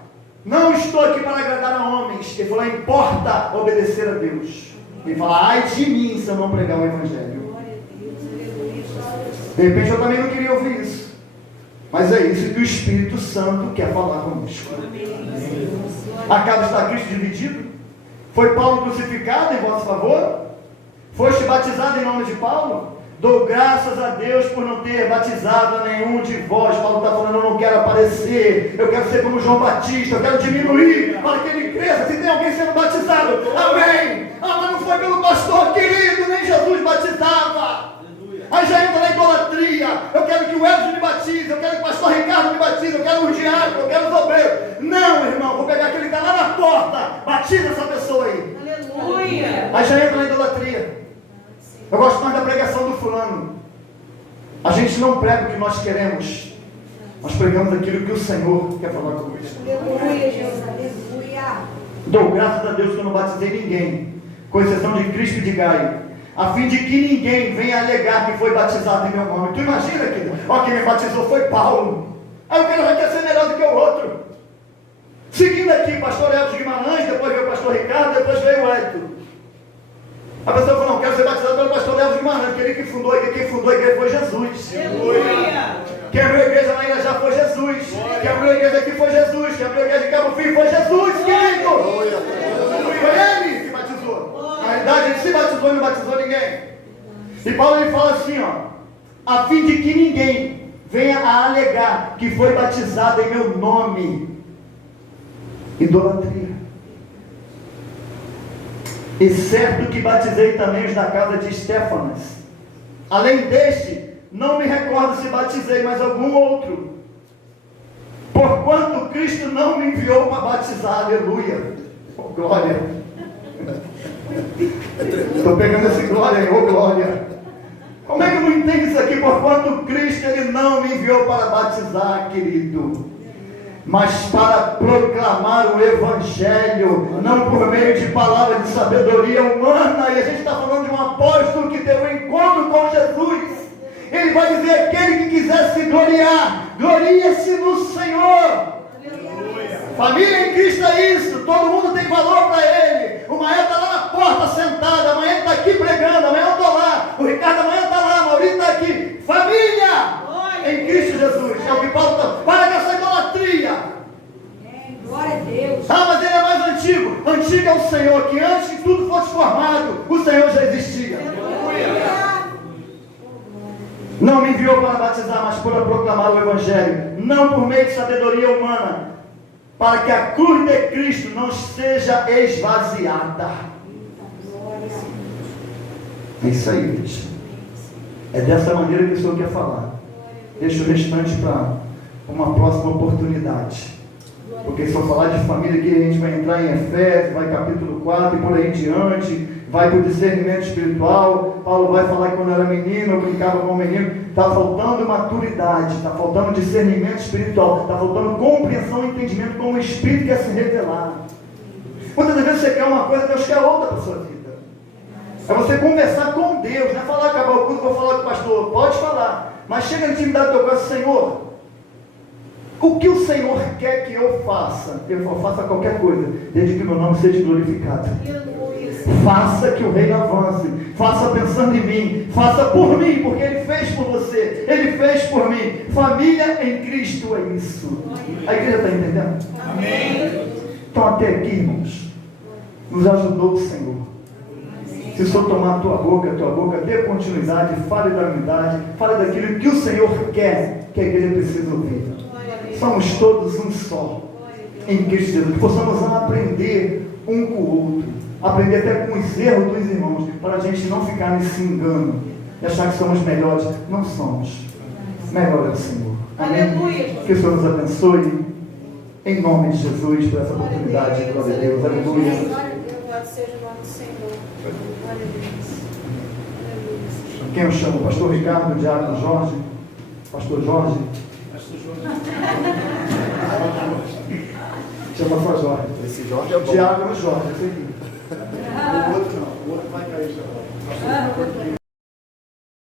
não estou aqui para agradar a homens. Ele falou: importa obedecer a Deus. Ele fala: ai de mim se eu não pregar o Evangelho. Glória a Deus, aleluia. De repente eu também não queria ouvir isso. Mas é isso que o Espírito Santo quer falar conosco. Acaso está Cristo dividido? Foi Paulo crucificado em vosso favor? Foste batizado em nome de Paulo? Dou graças a Deus por não ter batizado a nenhum de vós. Paulo está falando: eu não quero aparecer, eu quero ser como João Batista, eu quero diminuir para que ele cresça. Se tem alguém sendo batizado, amém. Mas não foi pelo pastor querido, nem Jesus batizava. Aí já entra na idolatria. Eu quero que o Elcio me batize, eu quero que o pastor Ricardo me batize, eu quero os diáconos, eu quero os obreiros. Não, irmão, vou pegar aquele que está lá na porta, batiza essa pessoa aí. Aleluia. Aí já entra na idolatria. Eu gosto mais da pregação do fulano. A gente não prega o que nós queremos, nós pregamos aquilo que o Senhor quer falar conosco. Aleluia, Jesus. Aleluia. Dou graças a Deus que eu não batizei ninguém, com exceção de Cristo e de Gaio, a fim de que ninguém venha alegar que foi batizado em meu nome. Tu imagina, querido? Ó, quem me batizou foi Paulo. Aí o cara já quer ser melhor do que o outro. Seguindo aqui, pastor Elcio Guimarães, depois veio o pastor Ricardo, depois veio o Hélio. A pessoa falou: não, quero ser batizado pelo pastor Elcio Guimarães, porque ele que fundou a igreja, quem fundou a igreja foi Jesus. Aleluia. Quem abriu a igreja lá ainda já foi Jesus. Quem abriu a igreja aqui foi Jesus. Quem abriu a igreja de Cabo Frio foi Jesus, querido. Foi ele que batizou. Na verdade, ele se batizou e não batizou ninguém. E Paulo ele fala assim, ó: a fim de que ninguém venha a alegar que foi batizado em meu nome. Idolatria. E certo que batizei também os da casa de Estéfanas. Além deste, não me recordo se batizei mais algum outro. Porquanto Cristo não me enviou para batizar. Aleluia. Oh, glória. Estou pegando esse glória aí, oh glória. Como é que eu não entendo isso aqui? Porquanto Cristo ele não me enviou para batizar, querido, mas para proclamar o Evangelho, não por meio de palavras de sabedoria humana. E a gente está falando de um apóstolo que teve um encontro com Jesus. Ele vai dizer: aquele que quiser se gloriar, glorie-se no Senhor. Família em Cristo é isso, todo mundo tem valor para ele. O Maé está lá na porta sentado, amanhã ele está aqui pregando, amanhã eu estou lá, o Ricardo amanhã está lá, o Maurício está aqui. Família em Cristo Jesus, é o que Paulo está. Para com essa idolatria. Glória a Deus. Mas ele é mais antigo. Antigo é o Senhor, que antes que tudo fosse formado, o Senhor já existia. Não me enviou para batizar, mas para proclamar o Evangelho, não por meio de sabedoria humana, para que a cruz de Cristo não seja esvaziada. É isso aí, igreja. É dessa maneira que o Senhor quer falar. Deixa o restante para uma próxima oportunidade. Porque se eu falar de família aqui, a gente vai entrar em Efésios, vai capítulo 4 e por aí em diante, vai para o discernimento espiritual. Paulo vai falar que quando era menino, eu brincava com o menino. Está faltando maturidade, está faltando discernimento espiritual, está faltando compreensão e entendimento como o Espírito quer se revelar. Muitas vezes você quer uma coisa, Deus quer outra para a sua vida. É você conversar com Deus, não é falar: acabar o culto, vou falar com o pastor. Pode falar, mas chega na intimidade do teu coração: Senhor, o que o Senhor quer que eu faça? Eu faça qualquer coisa, desde que o meu nome seja glorificado. Faça que o reino avance, faça pensando em mim, Faça por mim, porque Ele fez por você. Ele fez por mim. Família em Cristo é isso. A igreja está entendendo? Amém. Então até aqui, irmãos, nos ajudou o Senhor. Se o Senhor tomar a tua boca, dê continuidade, fale da unidade, fale daquilo que o Senhor quer, que a igreja precisa ouvir. Somos todos um só, em Cristo Jesus. Que possamos aprender um com o outro, aprender até com os erros dos irmãos, para a gente não ficar nesse engano, e achar que somos melhores. Não somos. Melhor é o Senhor. Amém? Aleluia. Que o Senhor nos abençoe, em nome de Jesus, por essa oportunidade. Glória a Deus. Aleluia. Louvado seja o nome do Senhor. Glória a Deus. Aleluia. Quem eu chamo? Pastor Ricardo, Diácono Jorge, Pastor Jorge. Chama só Jorge. Esse Jorge é bom. Diácono Jorge, esse aqui. O outro não, o outro vai cair já.